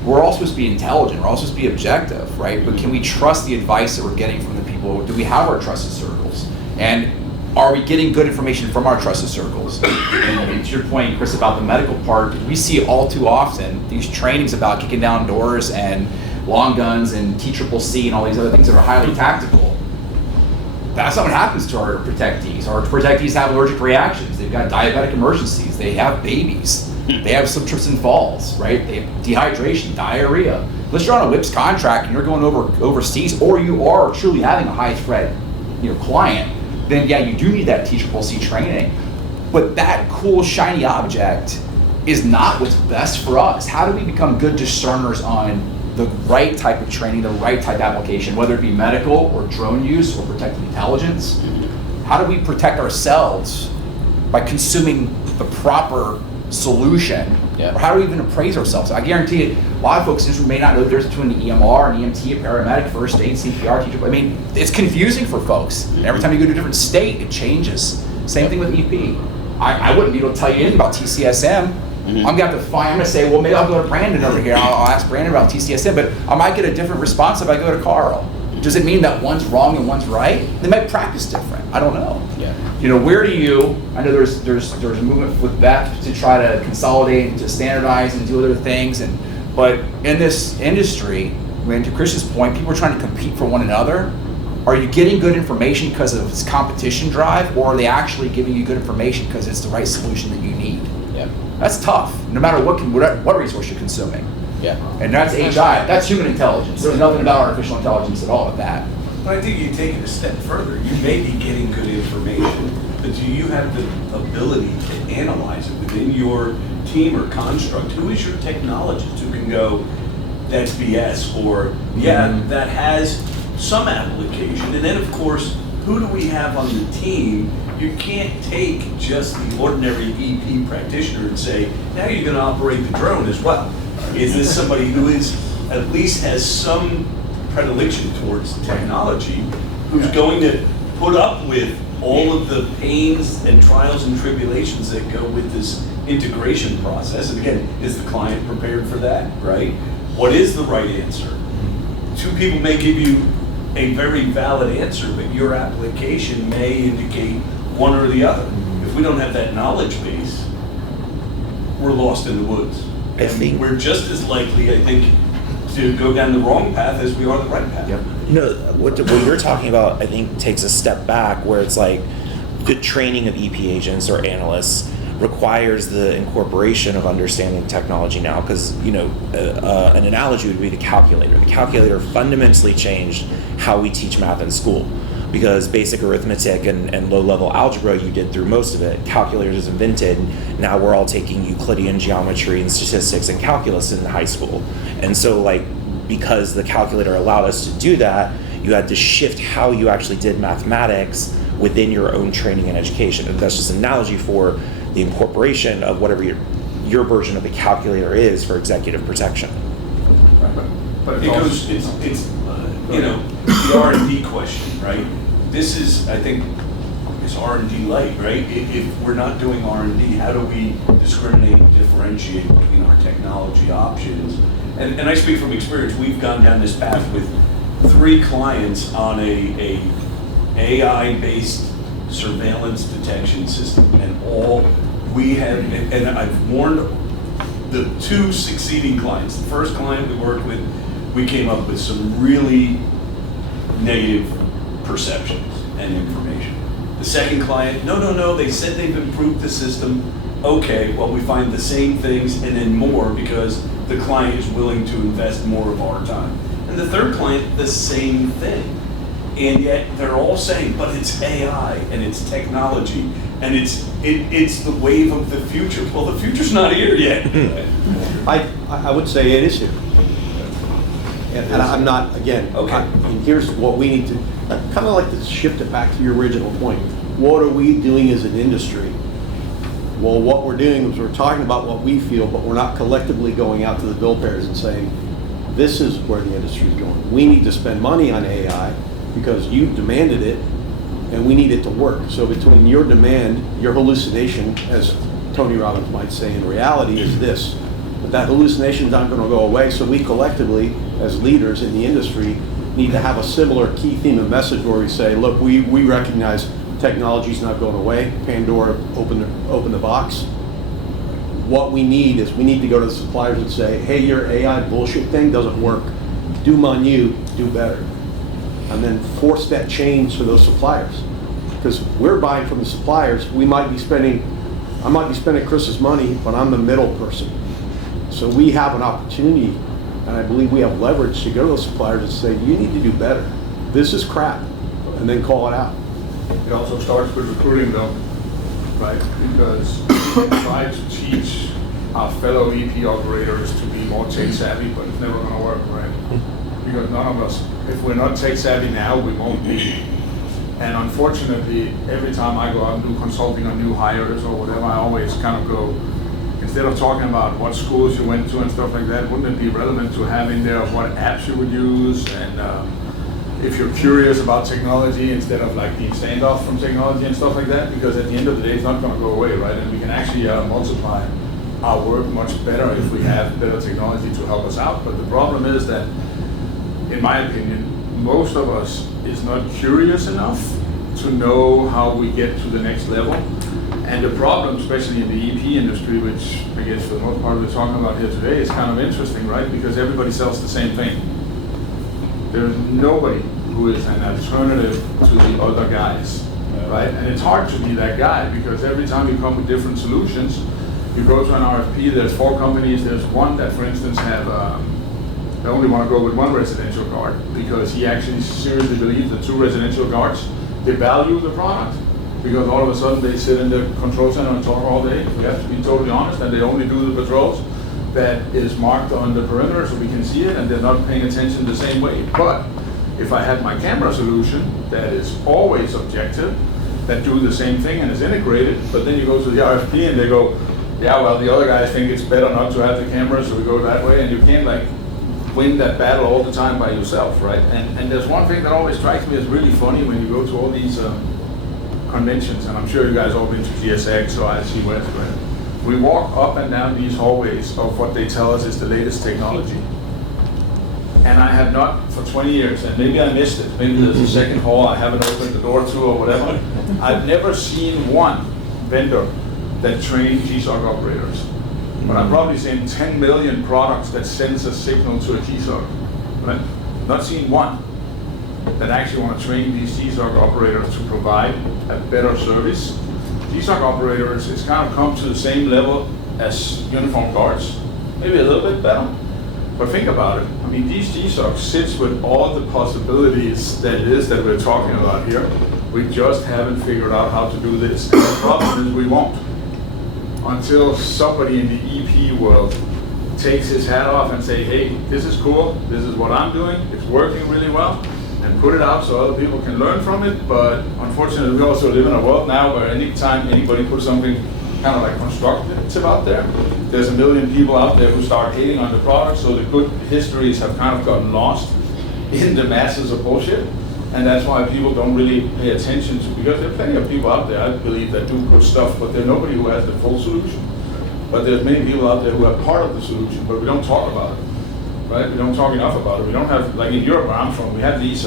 We're all supposed to be intelligent. We're all supposed to be objective, right? But can we trust the advice that we're getting from the people? Do we have our trusted circles? And are we getting good information from our trusted circles? And to your point, Kris, about the medical part, we see all too often these trainings about kicking down doors and long guns and TCCC and all these other things that are highly tactical. That's not what happens to our protectees. Our protectees have allergic reactions. They've got diabetic emergencies. They have babies. They have some trips and falls, right? They have dehydration, diarrhea. Unless you're on a WIPS contract and you're going overseas, or you are truly having a high threat, client, then yeah, you do need that TCCC training. But that cool shiny object is not what's best for us. How do we become good discerners on the right type of training, the right type of application, whether it be medical or drone use or protective intelligence? How do we protect ourselves by consuming the proper solution? Yeah. Or how do we even appraise ourselves? I guarantee you, a lot of folks in this room may not know the difference between an EMR, an EMT, a paramedic, first aid, CPR teacher. I mean, it's confusing for folks. And every time you go to a different state, it changes. Same thing with EP. I wouldn't be able to tell you anything about TCSM. I'm gonna say, well, maybe I'll go to Brandon over here. I'll ask Brandon about TCSM, but I might get a different response if I go to Carl. Does it mean that one's wrong and one's right? They might practice different. I don't know. Yeah. Where do you? I know there's a movement with Beth to try to consolidate and to standardize and do other things, but in this industry, to Kris's point, people are trying to compete for one another. Are you getting good information because of its competition drive, or are they actually giving you good information because it's the right solution that you need? Yeah. That's tough, no matter what resource you're consuming. Yeah. And that's HI, that's human intelligence. There's nothing about artificial intelligence at all with that. But I think you take it a step further. You may be getting good information, but do you have the ability to analyze it within your team or construct? Who is your technologist who can go, that's BS, or yeah, that has some application? And then of course, who do we have on the team? You can't take just the ordinary EP practitioner and say, now you're going to operate the drone as well. Is this somebody who is at least has some predilection towards technology, who's going to put up with all of the pains and trials and tribulations that go with this integration process? And again, is the client prepared for that, right? What is the right answer? Two people may give you a very valid answer, but your application may indicate one or the other. If we don't have that knowledge base, we're lost in the woods. I think we're just as likely, I think, to go down the wrong path as we are the right path. Yep. What you're talking about, I think, takes a step back, where it's like the training of EP agents or analysts requires the incorporation of understanding technology now, because an analogy would be the calculator. The calculator fundamentally changed how we teach math in school, because basic arithmetic and low-level algebra, you did through most of it. Calculators is invented. Now we're all taking Euclidean geometry and statistics and calculus in high school. And so, because the calculator allowed us to do that, you had to shift how you actually did mathematics within your own training and education. And that's just an analogy for the incorporation of whatever your version of the calculator is for executive protection. But It goes, it's the R&D question, right? This is, I think, it's R&D light, right? If we're not doing R&D, how do we discriminate and differentiate between our technology options? And I speak from experience. We've gone down this path with 3 clients on a AI-based surveillance detection system, and all we have, and I've warned the 2 succeeding clients. The first client we worked with, we came up with some really negative perceptions and information. The second client, no, they said they've improved the system. Okay, well, we find the same things and then more because the client is willing to invest more of our time. And the third client, the same thing. And yet they're all saying, but it's AI and it's technology and it's the wave of the future. Well, the future's not here yet. I would say it is here. And I'm not, again, Okay. And here's what we need to, kind of like to shift it back to your original point. What are we doing as an industry? Well, what we're doing is we're talking about what we feel, but we're not collectively going out to the bill payers and saying, this is where the industry is going. We need to spend money on AI because you've demanded it, and we need it to work. So between your demand, your hallucination, as Tony Robbins might say, in reality is this. But that hallucination is not going to go away, so we collectively, as leaders in the industry, need to have a similar key theme and message where we say, look, we recognize technology's not going away. Pandora open the box. What we need is we need to go to the suppliers and say, hey, your AI bullshit thing doesn't work. Doom on you, do better. And then force that change for those suppliers. Because we're buying from the suppliers, I might be spending Chris's money, but I'm the middle person. So we have an opportunity, and I believe we have leverage to go to those suppliers and say, you need to do better. This is crap, and then call it out. It also starts with recruiting though, right? Because we can try to teach our fellow EP operators to be more tech savvy, but it's never gonna work, right? Because none of us, if we're not tech savvy now, we won't be. And unfortunately, every time I go out and do consulting on new hires or whatever, I always kind of go, instead of talking about what schools you went to and stuff like that, wouldn't it be relevant to have in there what apps you would use and if you're curious about technology instead of like being standoff from technology and stuff like that, because at the end of the day, it's not going to go away, right? And we can actually multiply our work much better if we have better technology to help us out. But the problem is that, in my opinion, most of us is not curious enough to know how we get to the next level. And the problem, especially in the EP industry, which I guess for the most part we're talking about here today, is kind of interesting, right? Because everybody sells the same thing. There's nobody who is an alternative to the other guys, right? And it's hard to be that guy because every time you come with different solutions, you go to an RFP, there's 4 companies, there's one that, for instance, they only want to go with one residential guard because he actually seriously believes that 2 residential guards, they value the product because all of a sudden they sit in the control center and talk all day. We have to be totally honest, and they only do the patrols that is marked on the perimeter so we can see it, and they're not paying attention the same way. But if I have my camera solution that is always objective, that do the same thing and is integrated, but then you go to the RFP and they go, yeah, well, the other guys think it's better not to have the camera, so we go that way, and you can't like win that battle all the time by yourself, right? And there's one thing that always strikes me as really funny when you go to all these conventions, and I'm sure you guys all been to GSX or IC West, right? We walk up and down these hallways of what they tell us is the latest technology. And I have not for 20 years, and maybe I missed it. Maybe there's a second hall I haven't opened the door to or whatever. I've never seen one vendor that trained GSOC operators. But I've probably seen 10 million products that sends a signal to a GSOC. Right? Not seen one that actually want to train these GSOC operators to provide a better service. GSOC operators, it's kind of come to the same level as uniformed guards, maybe a little bit better. But think about it. I mean, these GSOCs sits with all the possibilities that it is that we're talking about here. We just haven't figured out how to do this. And the problem is we won't. Until somebody in the EP world takes his hat off and say, hey, this is cool, this is what I'm doing, it's working really well, and put it out so other people can learn from it. But unfortunately, we also live in a world now where anytime anybody puts something kind of like constructive out there, there's a million people out there who start hating on the product, so the good histories have kind of gotten lost in the masses of bullshit. And that's why people don't really pay attention to, because there are plenty of people out there, I believe, that do good stuff, but there's nobody who has the full solution. But there's many people out there who are part of the solution, but we don't talk about it, right? We don't talk enough about it. We don't have, like in Europe where I'm from, we have these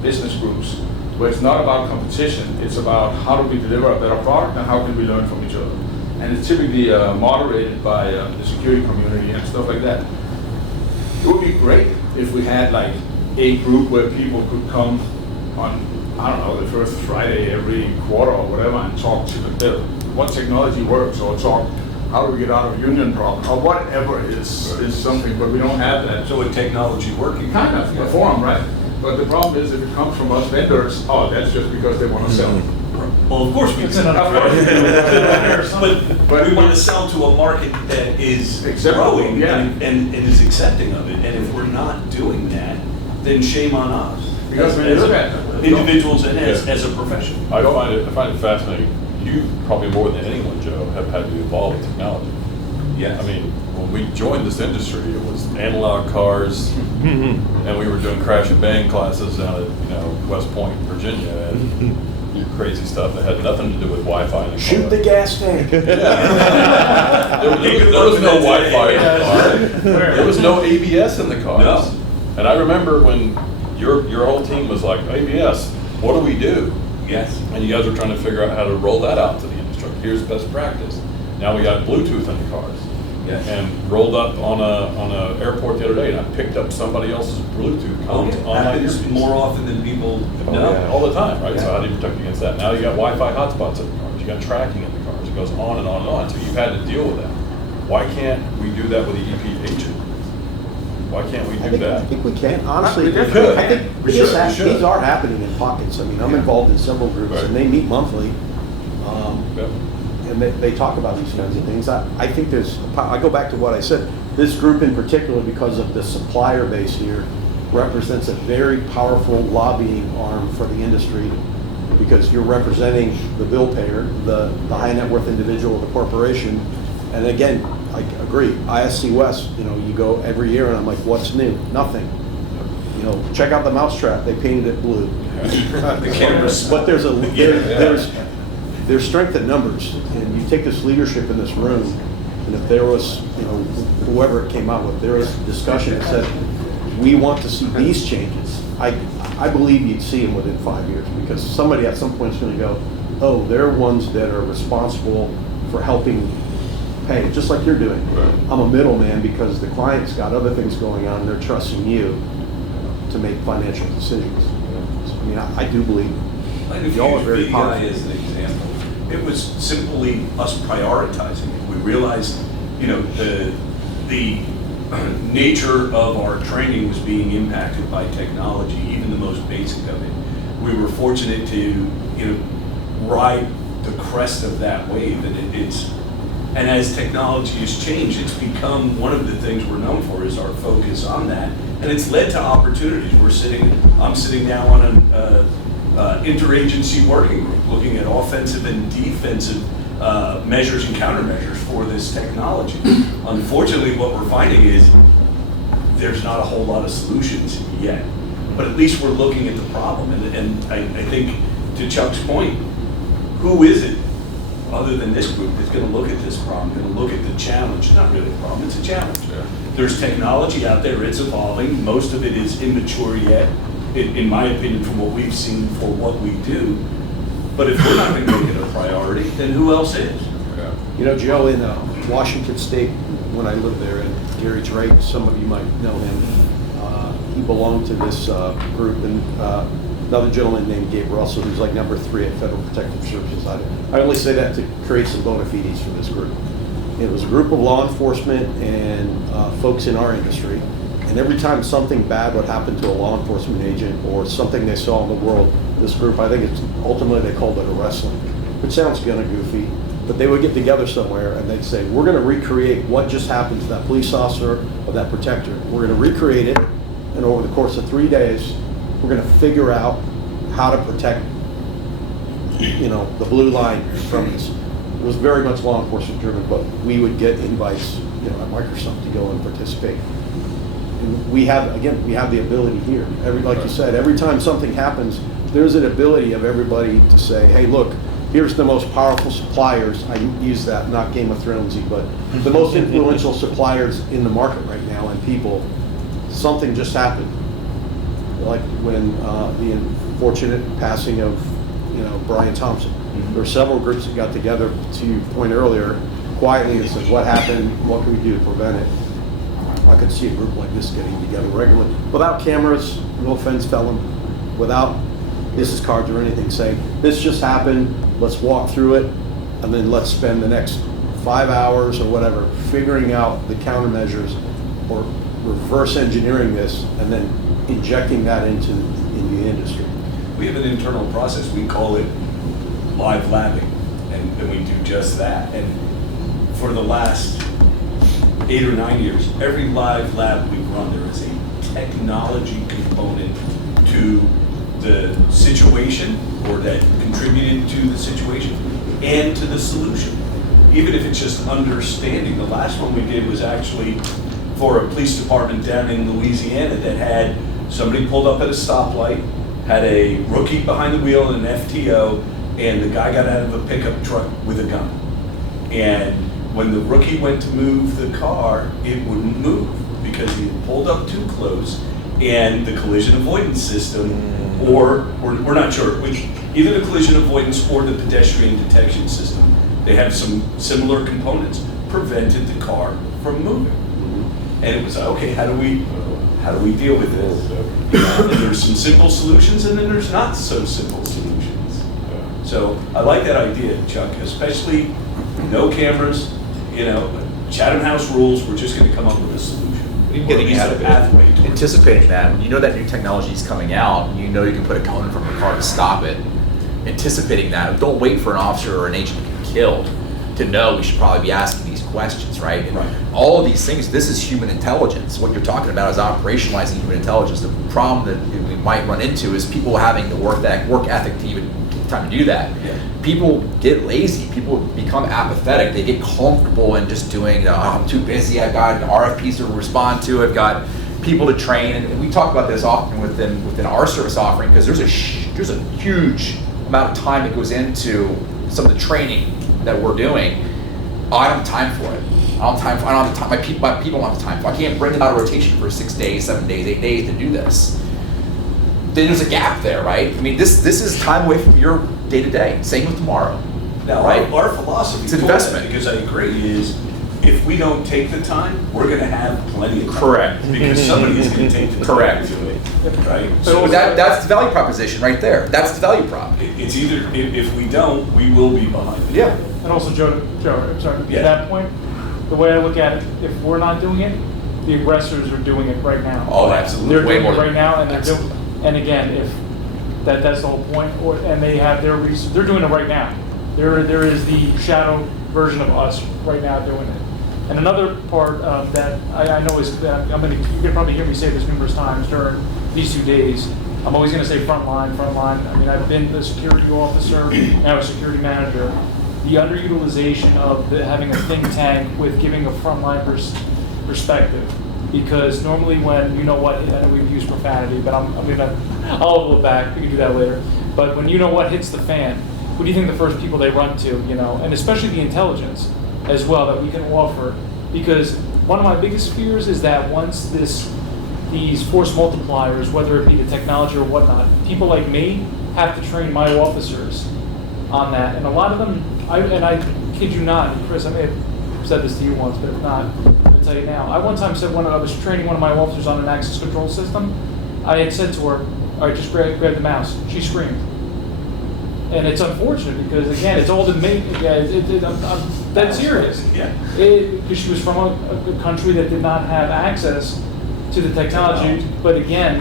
business groups where it's not about competition, it's about how do we deliver a better product and how can we learn from each other. And it's typically moderated by the security community and stuff like that. It would be great if we had like a group where people could come on I don't know, the first Friday every quarter or whatever, and talk to what technology works, or talk how do we get out of union problems, or whatever is something, but we don't have that. So with technology working. Kind of, the form, right? But the problem is, if it comes from us vendors, oh, that's just because they want to sell. Well, of course we It's can. an But we want to sell to a market that is Acceptable, growing yeah. and is accepting of it. And if we're not doing that, then shame on us. Because when you look at individuals and as Yeah. a profession. I find it fascinating. You probably more than anyone, Joe, have had to evolve with technology. Yes. I mean, when we joined this industry, it was analog cars, and we were doing crash and bang classes down at West Point, Virginia, and crazy stuff that had nothing to do with Wi-Fi in the car. Shoot the gas tank. There was no Wi-Fi in the car. There was no ABS in the cars. No. And I remember when your whole team was like, ABS, what do we do? Yes. And you guys were trying to figure out how to roll that out to the industry. Here's best practice. Now we got Bluetooth in the cars. Yes. And rolled up on a airport the other day, and I picked up somebody else's Bluetooth Oh, comms yeah. on my Happens earpiece. more often than people know. All the time, right? So Yeah. how do you protect against that? Now you got Wi-Fi hotspots in the cars. You got tracking in the cars. It goes on and on and on. So you've had to deal with that. Why can't we do that with the EP agent? Why can't we do I that? think we can, honestly. We I could. think We these should. these are happening in pockets. I mean, I'm involved in several groups, Right. and they meet monthly. Yep. And they talk about these kinds of things. I think I go back to what I said, this group in particular, because of the supplier base here, represents a very powerful lobbying arm for the industry, because you're representing the bill payer, the high net worth individual, the corporation. And again, I agree, ISC West, you go every year and I'm like, what's new? Nothing. Check out the mousetrap, they painted it blue. The cameras. But there's strength in numbers, and you take this leadership in this room, and if there was, whoever it came out with, there was discussion that said, we want to see these changes, I believe you'd see them within 5 years, because somebody at some point is going to go, oh, they're ones that are responsible for helping pay, just like you're doing. Right. I'm a middleman because the client's got other things going on, and they're trusting you to make financial decisions. So, I mean, I do believe And if you y'all are use very BDI powerful. as an example, it was simply us prioritizing it. We realized, the nature of our training was being impacted by technology, even the most basic of it. We were fortunate to, ride the crest of that wave, and and as technology has changed, it's become one of the things we're known for is our focus on that, and it's led to opportunities. I'm sitting now on an interagency working group looking at offensive and defensive measures and countermeasures for this technology. Unfortunately, what we're finding is there's not a whole lot of solutions yet, but at least we're looking at the problem. And I think, to Chuck's point, who is it other than this group that's going to look at this problem, going to look at the challenge? Not really a problem, it's a challenge. Yeah. There's technology out there, it's evolving. Most of it is immature yet, in my opinion, from what we've seen for what we do. But if we're not going to make it a priority, then who else is? Yeah. Joe, in Washington State, when I lived there, and Gary Drake, some of you might know him, he belonged to this group, and another gentleman named Gabe Russell, who's like number 3 at Federal Protective Services. I only say that to create some bona fides for this group. It was a group of law enforcement and folks in our industry, and every time something bad would happen to a law enforcement agent or something they saw in the world, this group, I think ultimately they called it a wrestling, which sounds kind of goofy, but they would get together somewhere and they'd say, we're going to recreate what just happened to that police officer or that protector. We're going to recreate it, and over the course of 3 days, we're going to figure out how to protect, the blue line from this. It was very much law enforcement driven, but we would get invites, at Microsoft to go and participate. And we have the ability here. Like you said, every time something happens, there's an ability of everybody to say, hey, look, here's the most powerful suppliers. I use that, not Game of Thronesy, but the most influential suppliers in the market right now, and people. Something just happened, like when the unfortunate passing of, Brian Thompson. There were several groups that got together, to your point earlier, quietly and said, what happened? What can we do to prevent it? I could see a group like this getting together regularly, without cameras, no offense, felon, without business cards or anything saying, this just happened, let's walk through it, and then let's spend the next 5 hours or whatever figuring out the countermeasures or reverse engineering this and then injecting that into the industry. We have an internal process, we call it live labbing, and we do just that. And for the last 8 or 9 years, every live lab we've run, there is a technology component to the situation, or that contributed to the situation, and to the solution. Even if it's just understanding. The last one we did was actually for a police department down in Louisiana that had somebody pulled up at a stoplight, had a rookie behind the wheel and an FTO, and the guy got out of a pickup truck with a gun. And when the rookie went to move the car, it wouldn't move because he had pulled up too close, and the collision avoidance system, or we're not sure, which either the collision avoidance or the pedestrian detection system, they have some similar components, prevented the car from moving. And it was like, okay, how do we deal with this? And there's some simple solutions, and then there's not so simple solutions. So I like that idea, Chuck, especially no cameras, Chatham House rules, we're just gonna come up with a solution. Even Or at getting least ahead a of pathway it, to it. anticipating that, you know that new technology is coming out, and you know you can put a cone in front of a car to stop it. Anticipating that, don't wait for an officer or an agent to get killed to know we should probably be asking these questions, right? And all of these things, this is human intelligence. What you're talking about is operationalizing human intelligence. The problem that we might run into is people having the work ethic to even take time to do that. Yeah. People get lazy. People become apathetic. They get comfortable in just doing, I'm too busy. I've got RFPs to respond to. I've got people to train. And we talk about this often within our service offering because there's a huge amount of time that goes into some of the training that we're doing. I don't have time for it. I don't have time. My people don't have time for it. I can't bring them out of rotation for 6 days, 7 days, 8 days to do this. Then there's a gap there, right? I mean, this is time away from your day to day. Same with tomorrow. Now, right? our philosophy, It's investment. because I agree, is if we don't take the time, we're going to have plenty of time. Correct. Because somebody is going to take the time Correct. to do it, right? So that's the value proposition right there. That's the value prop. It's either, if we don't, we will be behind. Yeah. And also, Joe, I'm sorry, Yeah. to that point, the way I look at it, if we're not doing it, the aggressors are doing it right now. Oh, absolutely. They're Way doing more it than- right now, and Absolutely. and again, if that's the whole point, and they have their reason, they're doing it right now. There is the shadow version of us right now doing it. And another part that I know is that you're gonna probably hear me say this numerous times during these 2 days. I'm always gonna say frontline. I mean, I've been a security officer, now a security manager. The underutilization of having a think tank with giving a frontline perspective. Because normally when, I know we've used profanity, but I'll go back, we can do that later. But when hits the fan, who do you think the first people they run to, and especially the intelligence as well that we can offer? Because one of my biggest fears is that once these force multipliers, whether it be the technology or whatnot, people like me have to train my officers on that. And a lot of them, I kid you not, Chris, I may have said this to you once, but if not, I'll tell you now. I one time said when I was training one of my officers on an access control system, I had said to her, all right, just grab the mouse. She screamed. And it's unfortunate because, again, it's all the main, I'm that serious. Yeah. Because she was from a country that did not have access to the technology. But again,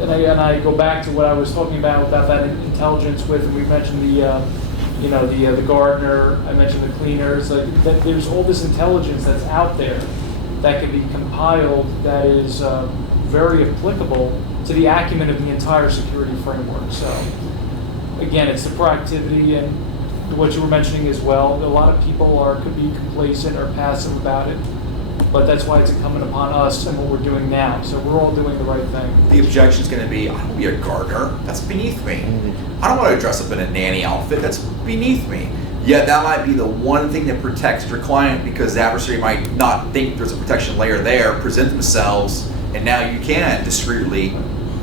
and I go back to what I was talking about that intelligence with, and we mentioned the gardener, I mentioned the cleaners, that there's all this intelligence that's out there that can be compiled that is very applicable to the acumen of the entire security framework. So again, it's the proactivity and what you were mentioning as well. A lot of people could be complacent or passive about it, but that's why it's incumbent upon us and what we're doing now. So we're all doing the right thing. The objection is going to be, I don't want to be a gardener. That's beneath me. I don't want to dress up in a nanny outfit. That's beneath me. Yet that might be the one thing that protects your client because the adversary might not think there's a protection layer there, present themselves, and now you can discreetly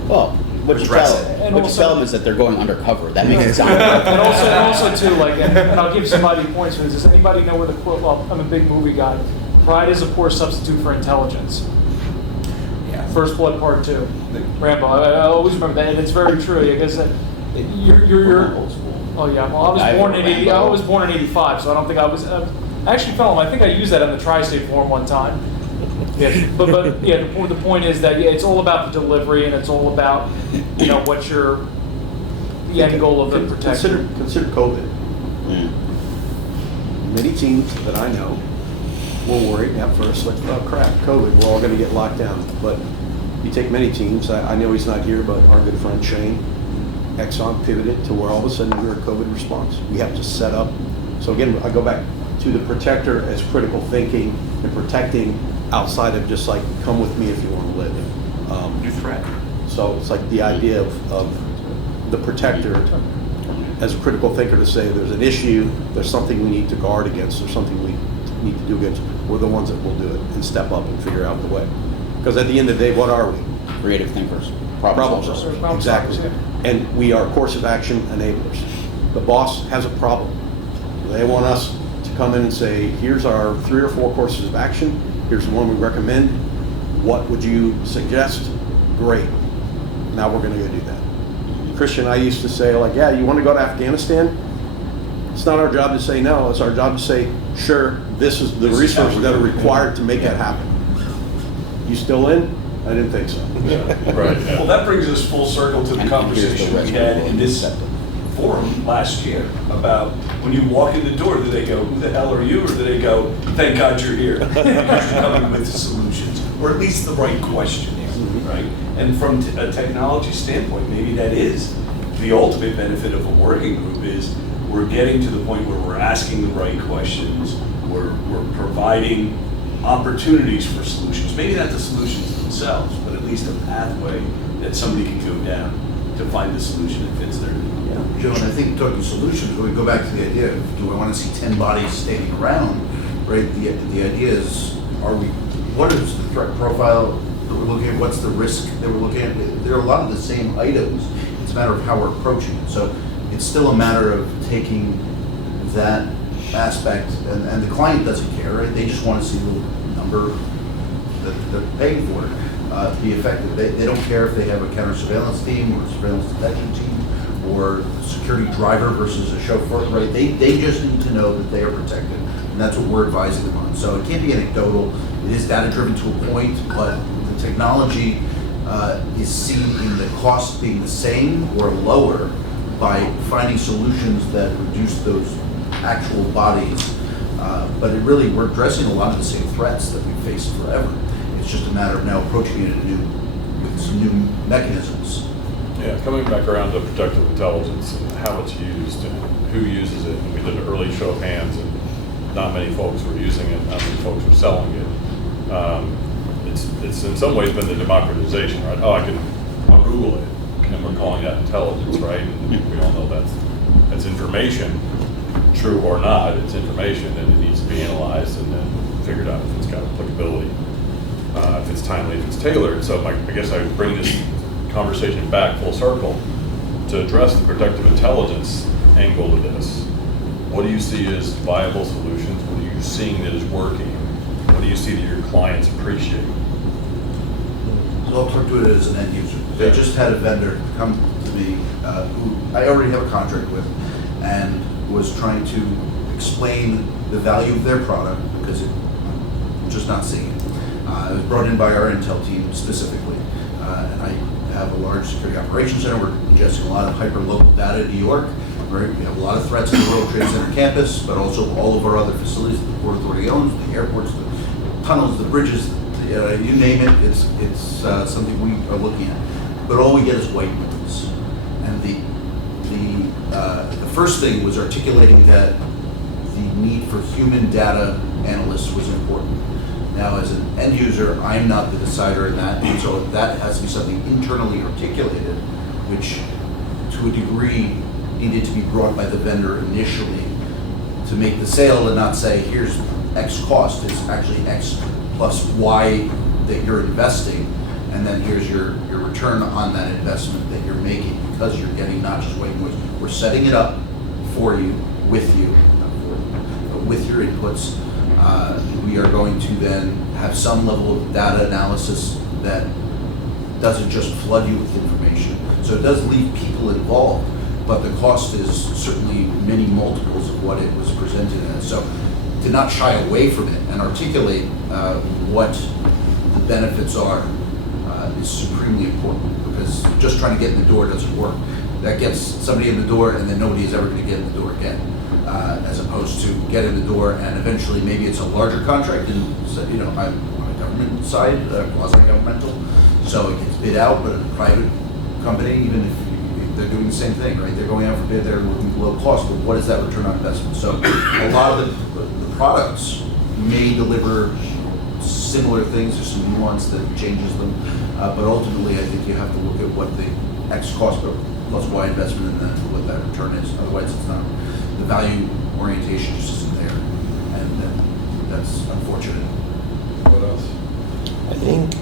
What you address tell, it. And what also- you tell them is that they're going undercover. That makes it sound And also too, and I'll give somebody points for this. Does anybody know where the quote? Well, I'm a big movie guy. Pride is a poor substitute for intelligence. Yeah. First Blood Part 2. Rambo. I always remember that, and it's very true. I guess you're Old school. Oh yeah. Well, I was I born in remember 80. I Rambo. was born in '85, so I don't think I was. Actually, I think I used that in the Tri-State Forum one time. Yeah, but yeah, the point is that it's all about the delivery, and it's all about what the end goal of the protection. Consider COVID. Many teams that I know were worried at first, like, oh crap, COVID, we're all going to get locked down. But you take many teams, I know he's not here, but our good friend Shane, Exxon pivoted to where all of a sudden we were a COVID response. We have to set up. So again, I go back to the protector as critical thinking and protecting outside of just like, come with me if you want to live. New threat. So it's like the idea of the protector as a critical thinker to say there's an issue, there's something we need to guard against, there's something we need to do against. We're the ones that will do it and step up and figure out the way. Because at the end of the day, what are we? Creative thinkers. Problem solvers. solvers. Problem Exactly. solvers, And we are course of action enablers. The boss has a problem. They want us to come in and say, here's our 3 or 4 courses of action. Here's the one we recommend. What would you suggest? Great. Now we're going to go do that. Christian, I used to say, like, yeah, you want to go to Afghanistan? It's not our job to say no. It's our job to say, sure, this is the resources that are required to make that happen. You still in? I didn't think so. Right, yeah. Well, that brings us full circle to the And conversation here's we the had rest in this forum last year about when you walk in the door, do they go, who the hell are you? Or do they go, thank God you're here, because you're coming with solutions, or at least the right question here, right? And from a technology standpoint, maybe that is the ultimate benefit of a working group is we're getting to the point where we're asking the right questions, we're providing opportunities for solutions. Maybe not the solutions themselves, but at least a pathway that somebody can go down to find the solution that fits their need. Joe, and I think talking solutions, we go back to the idea of, do I want to see 10 bodies standing around, right? The idea is, what is the threat profile that we're looking at? What's the risk that we're looking at? There are a lot of the same items. It's a matter of how we're approaching it. So it's still a matter of taking that aspect, and the client doesn't care, right? They just want to see the number that they're paying for it be effective. They don't care if they have a counter surveillance team or a surveillance detection team or security driver versus a chauffeur, right? They just need to know that they are protected, and that's what we're advising them on. So it can't be anecdotal. It is data-driven to a point, but the technology is seen in the cost being the same or lower by finding solutions that reduce those actual bodies. But we're addressing a lot of the same threats that we've faced forever. It's just a matter of now approaching it with some new mechanisms. Yeah, coming back around to protective intelligence and how it's used and who uses it. And we did an early show of hands, and not many folks were using it, not many folks were selling it. It's in some ways been the democratization, right? Oh, I'll Google it, and we're calling that intelligence, right? And we all know that's information, true or not. It's information, and it needs to be analyzed and then figured out if it's got applicability, if it's timely, if it's tailored. So I guess I would bring this conversation back full circle to address the protective intelligence angle of this. What do you see as viable solutions? What are you seeing that is working? What do you see that your clients appreciate? So I'll talk to it as an end user. They just had a vendor come to me who I already have a contract with, and was trying to explain the value of their product because I'm just not seeing it. It was brought in by our Intel team specifically, and I have a large security operations center. We're ingesting a lot of hyper-local data in New York. Right? We have a lot of threats on the World Trade Center campus, but also all of our other facilities that the Port Authority owns, the airports, the tunnels, the bridges, you name it, it's something we are looking at. But all we get is white noise. And the first thing was articulating that the need for human data analysts was important. Now, as an end user, I'm not the decider in that, and so that has to be something internally articulated, which to a degree needed to be brought by the vendor initially to make the sale and not say, here's X cost, it's actually X plus Y that you're investing, and then here's your return on that investment that you're making because you're getting not just white noise. We're setting it up for you, with you, not for you, but with your inputs. We are going to then have some level of data analysis that doesn't just flood you with information. So it does leave people involved, but the cost is certainly many multiples of what it was presented as. So to not shy away from it and articulate what the benefits are is supremely important, because just trying to get in the door doesn't work. That gets somebody in the door and then nobody is ever going to get in the door again, as opposed to get in the door and eventually maybe it's a larger contract, and so, you know, I'm on a government side, quasi-governmental, so it gets bid out, but a private company, even if they're doing the same thing, right? They're going out for bid, they're looking below cost, but what is that return on investment? So a lot of the products may deliver similar things, there's some nuance that changes them, but ultimately I think you have to look at what the X cost plus Y investment and then what that return is. Otherwise it's not, the value orientation just isn't there, and that's unfortunate. What else? I think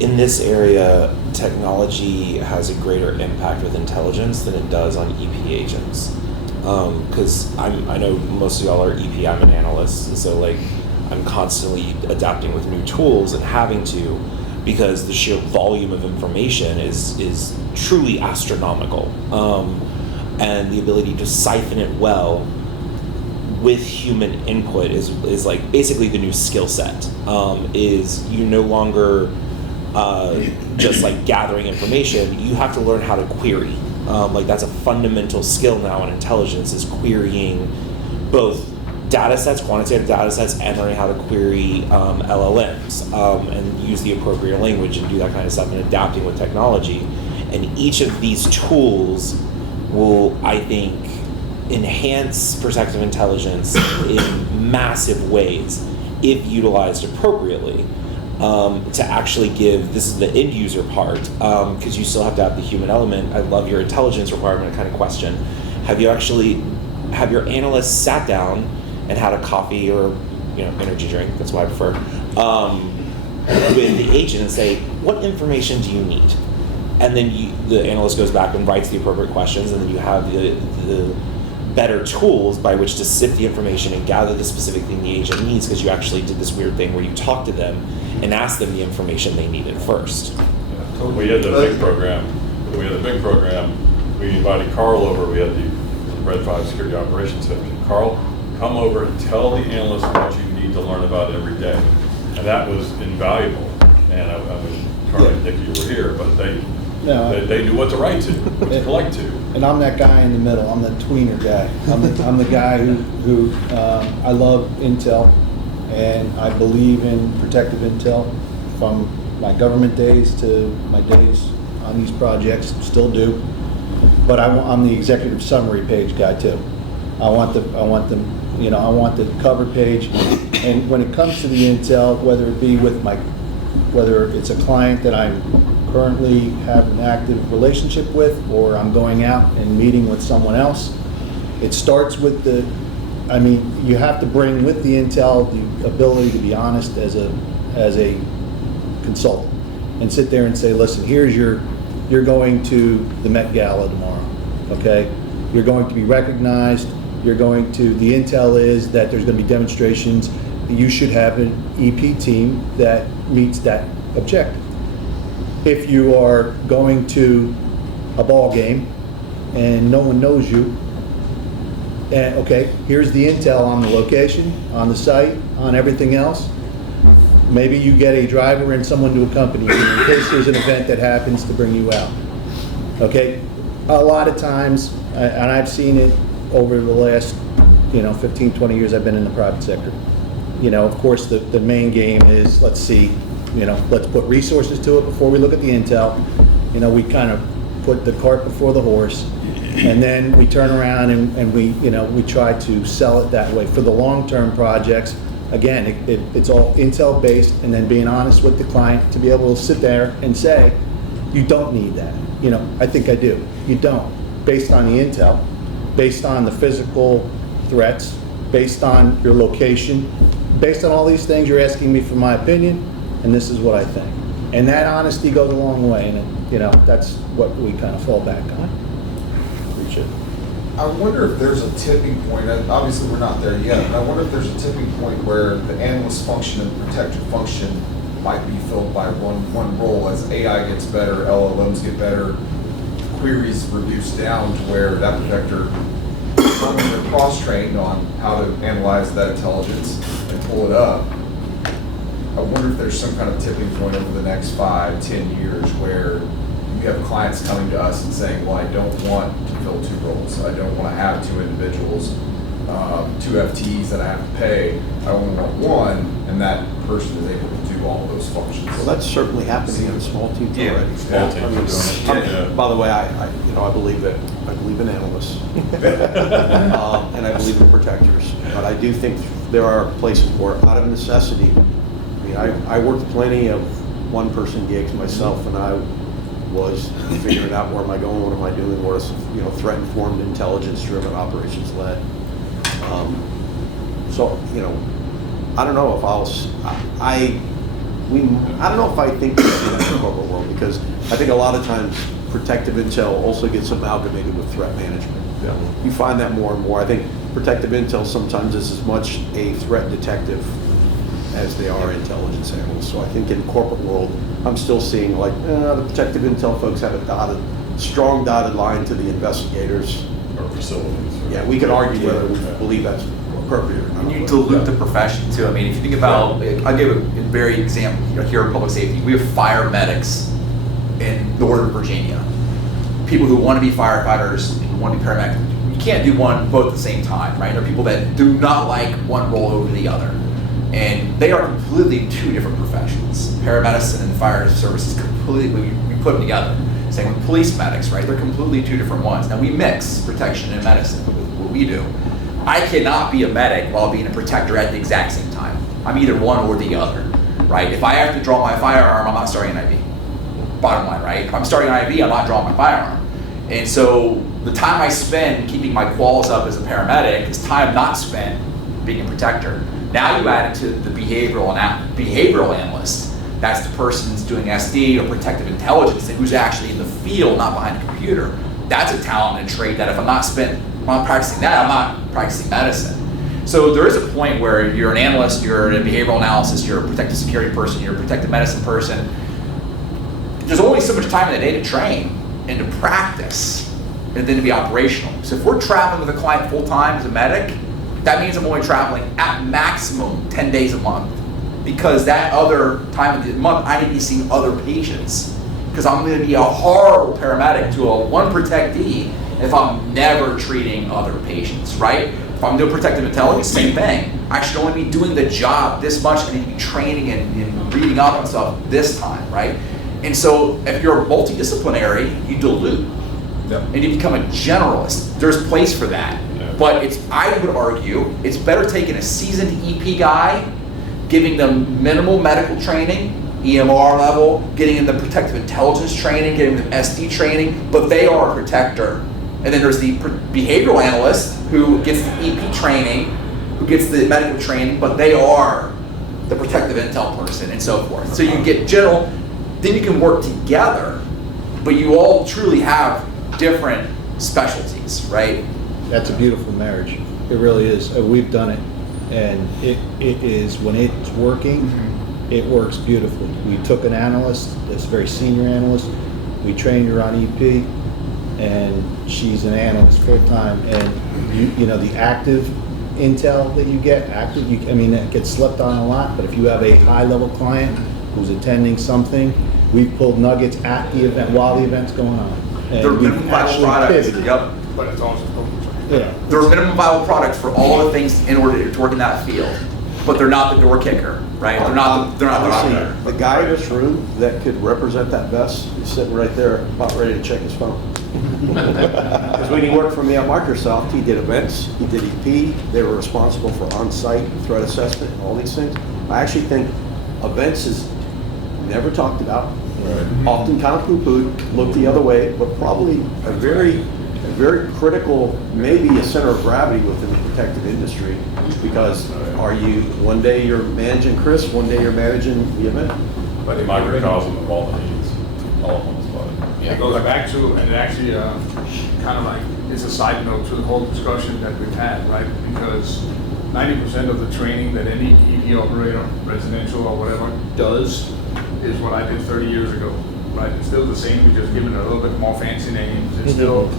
in this area, technology has a greater impact with intelligence than it does on EP agents. Because I know most of y'all are EP, I'm an analyst, so like I'm constantly adapting with new tools and having to, because the sheer volume of information is truly astronomical. And the ability to siphon it well with human input is like basically the new skill set. Is you no longer just like gathering information, you have to learn how to query. Like that's a fundamental skill now in intelligence, is querying both data sets, quantitative data sets, and learning how to query LLMs and use the appropriate language and do that kind of stuff, and adapting with technology. And each of these tools will, I think, enhance protective intelligence in massive ways if utilized appropriately. To actually give, this is the end user part, because you still have to have the human element. I love your intelligence requirement kind of question. Have your analysts sat down and had a coffee or energy drink, that's what I prefer, with the agent and say, what information do you need? And then the analyst goes back and writes the appropriate questions, and then you have the better tools by which to sift the information and gather the specific thing the agent needs, because you actually did this weird thing where you talked to them and asked them the information they needed first. We had the big program. We invited Carl over. We had the Red 5 Security Operations Center. Carl, come over and tell the analysts what you need to learn about every day. And that was invaluable. And I wish Carl and Nikki were here, but they knew what to write to, what to collect to. And I'm that guy in the middle. I'm the tweener guy. I'm the guy who I love Intel, and I believe in protective Intel from my government days to my days on these projects. Still do, but I'm the executive summary page guy too. I want the cover page, and when it comes to the Intel, whether it be with whether it's a client that I currently have an active relationship with, or I'm going out and meeting with someone else, it starts with you have to bring with the Intel the ability to be honest as a consultant, and sit there and say, listen, you're going to the Met Gala tomorrow, okay? You're going to be recognized. The intel is that there's going to be demonstrations. You should have an EP team that meets that objective. If you are going to a ball game and no one knows you, and okay, here's the intel on the location, on the site, on everything else. Maybe you get a driver and someone to accompany you in case there's an event that happens to bring you out. Okay, a lot of times, and I've seen it over the last 15, 20 years I've been in the private sector. Of course the main game is, let's put resources to it before we look at the intel. We kind of put the cart before the horse, and then we turn around and we try to sell it that way. For the long-term projects, again, it's all intel based, and then being honest with the client to be able to sit there and say, you don't need that. I think I do. You don't. Based on the intel, based on the physical threats, based on your location, based on all these things, you're asking me for my opinion, and this is what I think. And that honesty goes a long way, and that's what we kind of fall back on. Reach it. I wonder if there's a tipping point, and obviously we're not there yet, but I wonder if there's a tipping point where the analyst function and the protector function might be filled by one role. As AI gets better, LLMs get better, queries reduce down to where that protector, when they're cross-trained on how to analyze that intelligence and pull it up. I wonder if there's some kind of tipping point over the next 5-10 years where you have clients coming to us and saying, well, I don't want to fill 2 roles. I don't want to have 2 individuals, 2 FTEs that I have to pay. I only want one, and that person is able to do all those functions. Well, that's certainly happening in small teams Yeah. already. Small teams are doing it. Yeah. By the way, I believe in analysts, and I believe in protectors. But I do think there are places where, out of necessity, I mean, I worked plenty of one-person gigs myself, and I was figuring out where am I going, what am I doing, where's threat-informed, intelligence-driven, operations-led. So I don't know if I don't know if I think in the corporate world, because I think a lot of times protective intel also gets amalgamated with threat management. Yeah. You find that more and more. I think protective intel sometimes is as much a threat detective as they are intelligence analysts. So I think in the corporate world, I'm still seeing like the protective intel folks have a strong dotted line to the investigators. Or facilities. Yeah, we could argue whether we believe that's appropriate or not. And you dilute the profession too. I mean, if you think about, I'll give a very example here in public safety. We have fire medics in Northern Virginia. People who want to be firefighters, who want to be paramedics. You can't do both at the same time, right? There are people that do not like one role over the other. And they are completely 2 different professions. Paramedicine and fire services completely, we put them together. Same with police medics, right? They're completely 2 different ones. Now we mix protection and medicine with what we do. I cannot be a medic while being a protector at the exact same time. I'm either one or the other, right? If I have to draw my firearm, I'm not starting an IV. Bottom line, right? If I'm starting an IV, I'm not drawing my firearm. And so the time I spend keeping my quals up as a paramedic is time not spent being a protector. Now you add it to the behavioral analyst. That's the person who's doing SD or protective intelligence and who's actually in the field, not behind a computer. That's a talent and trait that if I'm not practicing that, I'm not practicing medicine. So there is a point where you're an analyst, you're a behavioral analysis, you're a protective security person, you're a protective medicine person. There's only so much time in the day to train and to practice and then to be operational. So if we're traveling with a client full time as a medic, that means I'm only traveling at maximum 10 days a month, because that other time of the month I need to be seeing other patients, because I'm going to be a horrible paramedic to a one protectee if I'm never treating other patients, right? If I'm doing protective intelligence, same thing. I should only be doing the job this much. I need to be training and reading up on stuff this time, right? And so if you're multidisciplinary, you dilute. Yep. And you become a generalist. There's place for that. But I would argue, it's better taking a seasoned EP guy, giving them minimal medical training, EMR level, getting in the protective intelligence training, getting them SD training, but they are a protector. And then there's the behavioral analyst who gets the EP training, who gets the medical training, but they are the protective intel person and so forth. So you get general, then you can work together, but you all truly have different specialties, right? That's a beautiful marriage. It really is. We've done it, and it is, when it's working, it works beautifully. We took an analyst, that's a very senior analyst, we trained her on EP, and she's an analyst full-time, and you know, the active intel that you get, that gets slept on a lot, but if you have a high-level client who's attending something, we've pulled nuggets at the event, while the event's going on. And They're we've minimum viable actually products. pivoted. Yep. But it's also Yeah. They're minimum viable products for all the things in order to work in that field, but they're not the door kicker, right? They're not the Honestly, doctor. the guy in this room that could represent that best is sitting right there, about ready to check his phone. Because when he worked for me at Microsoft, he did events, he did EP, they were responsible for on-site threat assessment and all these things. I actually think events is never talked about, often kind of poo-pooed, looked the other way, but probably a very critical, maybe a center of gravity within the protective industry, because one day you're managing Kris, one day you're managing the event. But a microcosm of all the needs, all of them spotted. It goes back to, and it actually kind of like, it's a side note to the whole discussion that we've had, right? Because 90% of the training that any EP operator, residential or whatever, does is what I did 30 years ago, right? It's still the same, we just give it a little bit more fancy names. It's still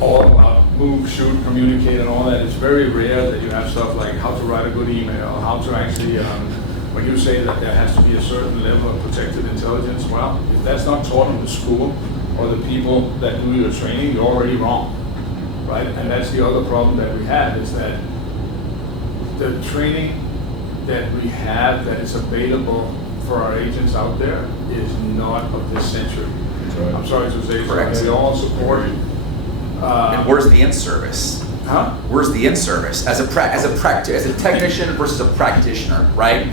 all about move, shoot, communicate, and all that. It's very rare that you have stuff like how to write a good email, how to actually, when you say that there has to be a certain level of protected intelligence, well, if that's not taught in the school or the people that do your training, you're already wrong, right? And that's the other problem that we have, is that the training that we have that is available for our agents out there is not of this century. Right. I'm sorry to say, Correct. we all support it. And where's the in-service? Huh? Where's the in-service? As a technician versus a practitioner, right?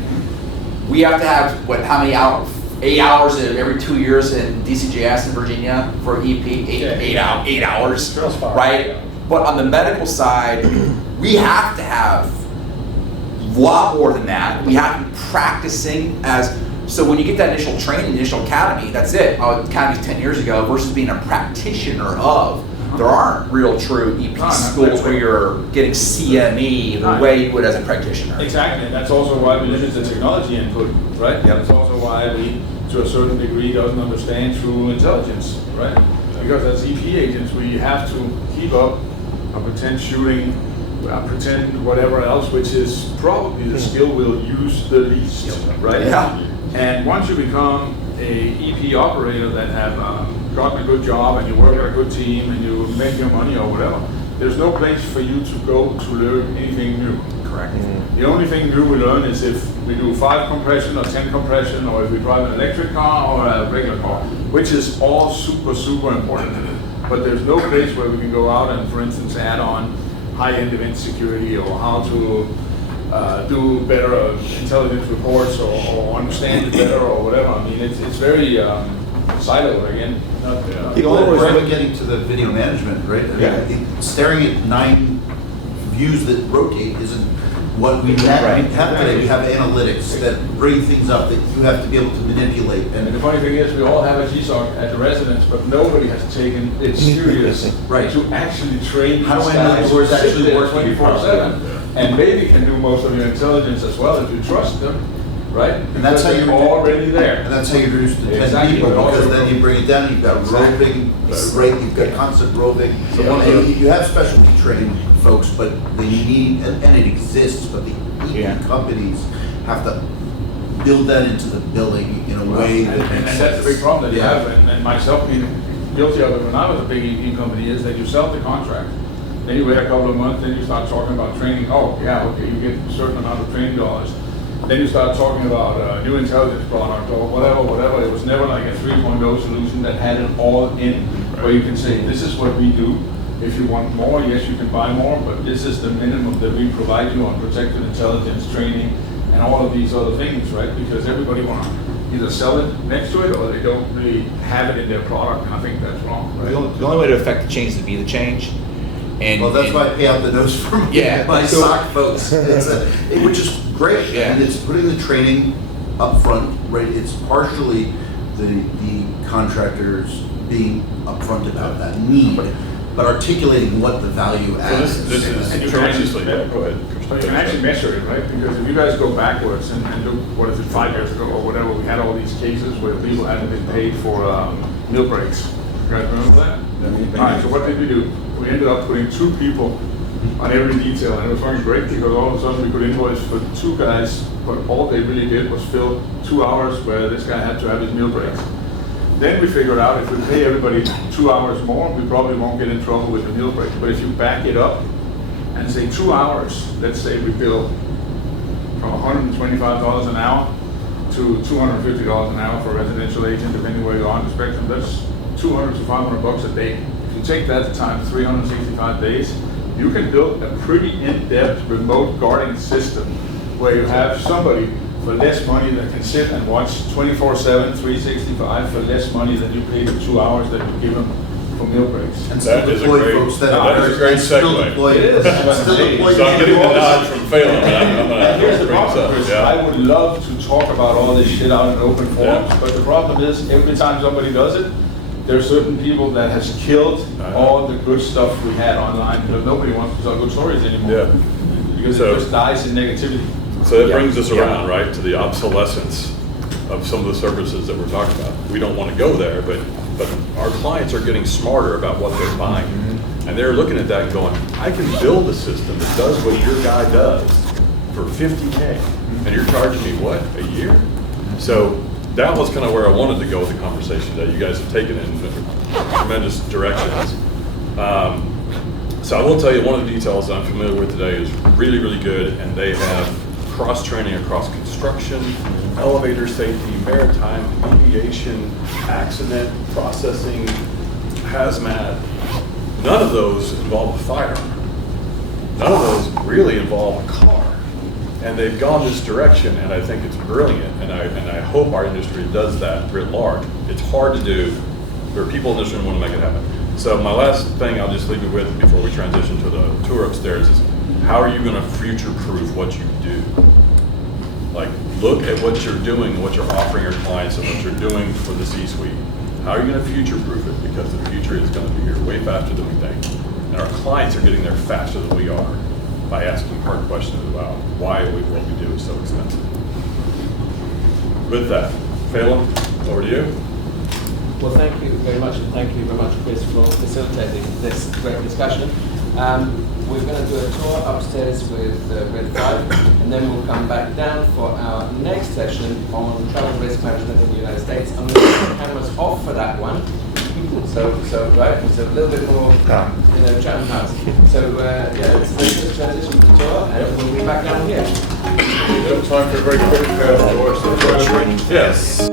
We have to have, how many hours? 8 hours every 2 years in DCJS in Virginia for EP, eight hours, right? But on the medical side, we have to have a lot more than that. We have to be practicing so when you get that initial training, initial academy, that's it. Academy's 10 years ago versus being a practitioner of. There aren't real true EP schools where you're getting CME the way you would as a practitioner. Exactly, and that's also why we limit the technology input, right? Yep. That's also why we, to a certain degree, doesn't understand true intelligence, right? Because as EP agents, we have to keep up a pretend shooting, pretend whatever else, which is probably the skill we'll use the least, right? Yeah. And once you become a EP operator that have gotten a good job and you work at a good team and you make your money or whatever, there's no place for you to go to learn anything new. Correct. The only thing new we learn is if we do 5 compression or 10 compression, or if we drive an electric car or a regular car, which is all super, super important. But there's no place where we can go out and, for instance, add on high-end event security or how to do better intelligence reports or understand it better or whatever. I mean, it's very siloed again. People are forever getting to the video management, right? I mean, staring at 9 views that rotate isn't what we have today. We have analytics that bring things up that you have to be able to manipulate. And the funny thing is, we all have a GSOC at the residence, but nobody has taken it serious to actually train these How do I know guys the word's who sit actually there working 24/7, and maybe can do most of your intelligence as well if you trust them, right? And that's how Because you're they're already there. And that's how you reduce the 10 Exactly, people, but also because then you bring it down, you've got roving, right, you've got constant roving. And you have specialty trained folks, but they need, and it exists, but the EP companies have to build that into the billing in a way that And makes sense. that's the big problem that you have, and myself being guilty of it when I was a big EP company, is that you sell the contract. Then you wait a couple of months, then you start talking about training. Oh, yeah, okay, you get a certain amount of training dollars. Then you start talking about new intelligence product or whatever. It was never like a 3.0 solution that had it all in, where you can say, this is what we do. If you want more, yes, you can buy more, but this is the minimum that we provide you on protected intelligence training and all of these other things, right? Because everybody wants to either sell it next to it or they don't really have it in their product, and I think that's wrong, right? The only way to affect the change is to be the change. And, Well, that's why I pay out the nose for my so- SOC folks, which is great. Yeah. And it's putting the training up front, right? It's partially the contractors being upfront about that need, but articulating what the value add is. This And you is can actually, tremendously, go ahead. but you can actually measure it, right? Because if you guys go backwards and look, what is it, 5 years ago or whatever, we had all these cases where people hadn't been paid for meal breaks. You guys remember that? All right, so what did we do? We ended up putting 2 people on every detail, and it was fucking great because all of a sudden we could invoice for 2 guys, but all they really did was fill 2 hours where this guy had to have his meal breaks. Then we figured out if we pay everybody 2 hours more, we probably won't get in trouble with the meal break. But if you back it up and say 2 hours, let's say we bill from $125 an hour to $250 an hour for a residential agent, depending where you are on the spectrum, that's $200 to $500 a day. If you take that times 365 days, you can build a pretty in-depth remote guarding system where you have somebody for less money that can sit and watch 24/7, 365 for less money than you pay the 2 hours that you give them for meal breaks. And still That is a deploy great- folks that that are is a great still segue. deployed. It is. Still deployed. So I'm getting the nod from failing, but I'm gonna And here's the bring this problem, up. Chris. Yeah. I would love to talk about all this shit out in open forums, Yeah. but the problem is, every time somebody does it, there are certain people that has killed all the good stuff we had online because nobody wants to tell good stories anymore. Yeah. Because So- it just dies in negativity. So that Yeah. brings us Yeah. around, right, to the obsolescence of some of the services that we're talking about. We don't want to go there, but our clients are getting smarter about what they're buying. And they're looking at that and going, I can build a system that does what your guy does for $50K. And you're charging me what, a year? So that was kind of where I wanted to go with the conversation that you guys have taken in tremendous directions. So I will tell you, one of the details that I'm familiar with today is really, really good, and they have cross-training across construction, elevator safety, maritime, aviation, accident, processing, hazmat. None of those involve a firearm. None of those really involve a car. And they've gone this direction, and I think it's brilliant, and I hope our industry does that writ large. It's hard to do. There are people in this room who want to make it happen. So my last thing I'll just leave you with before we transition to the tour upstairs is, how are you going to future-proof what you do? Like, look at what you're doing, what you're offering your clients, and what you're doing for the C-suite. How are you going to future-proof it? Because the future is going to be here way faster than we think. And our clients are getting there faster than we are by asking hard questions about why what we do is so expensive. With that, Phelan, over to you. Well, thank you very much, and thank you very much, Kris, for facilitating this great discussion. We're going to do a tour upstairs with Red 5, and then we'll come back down for our next session on travel risk management in the United States. I'm going to put the cameras off for that one. So right, so a little bit more, Chatham House. So yeah, let's just transition to the tour, and we'll be back down here. Time for a very quick tour. Training. Yes.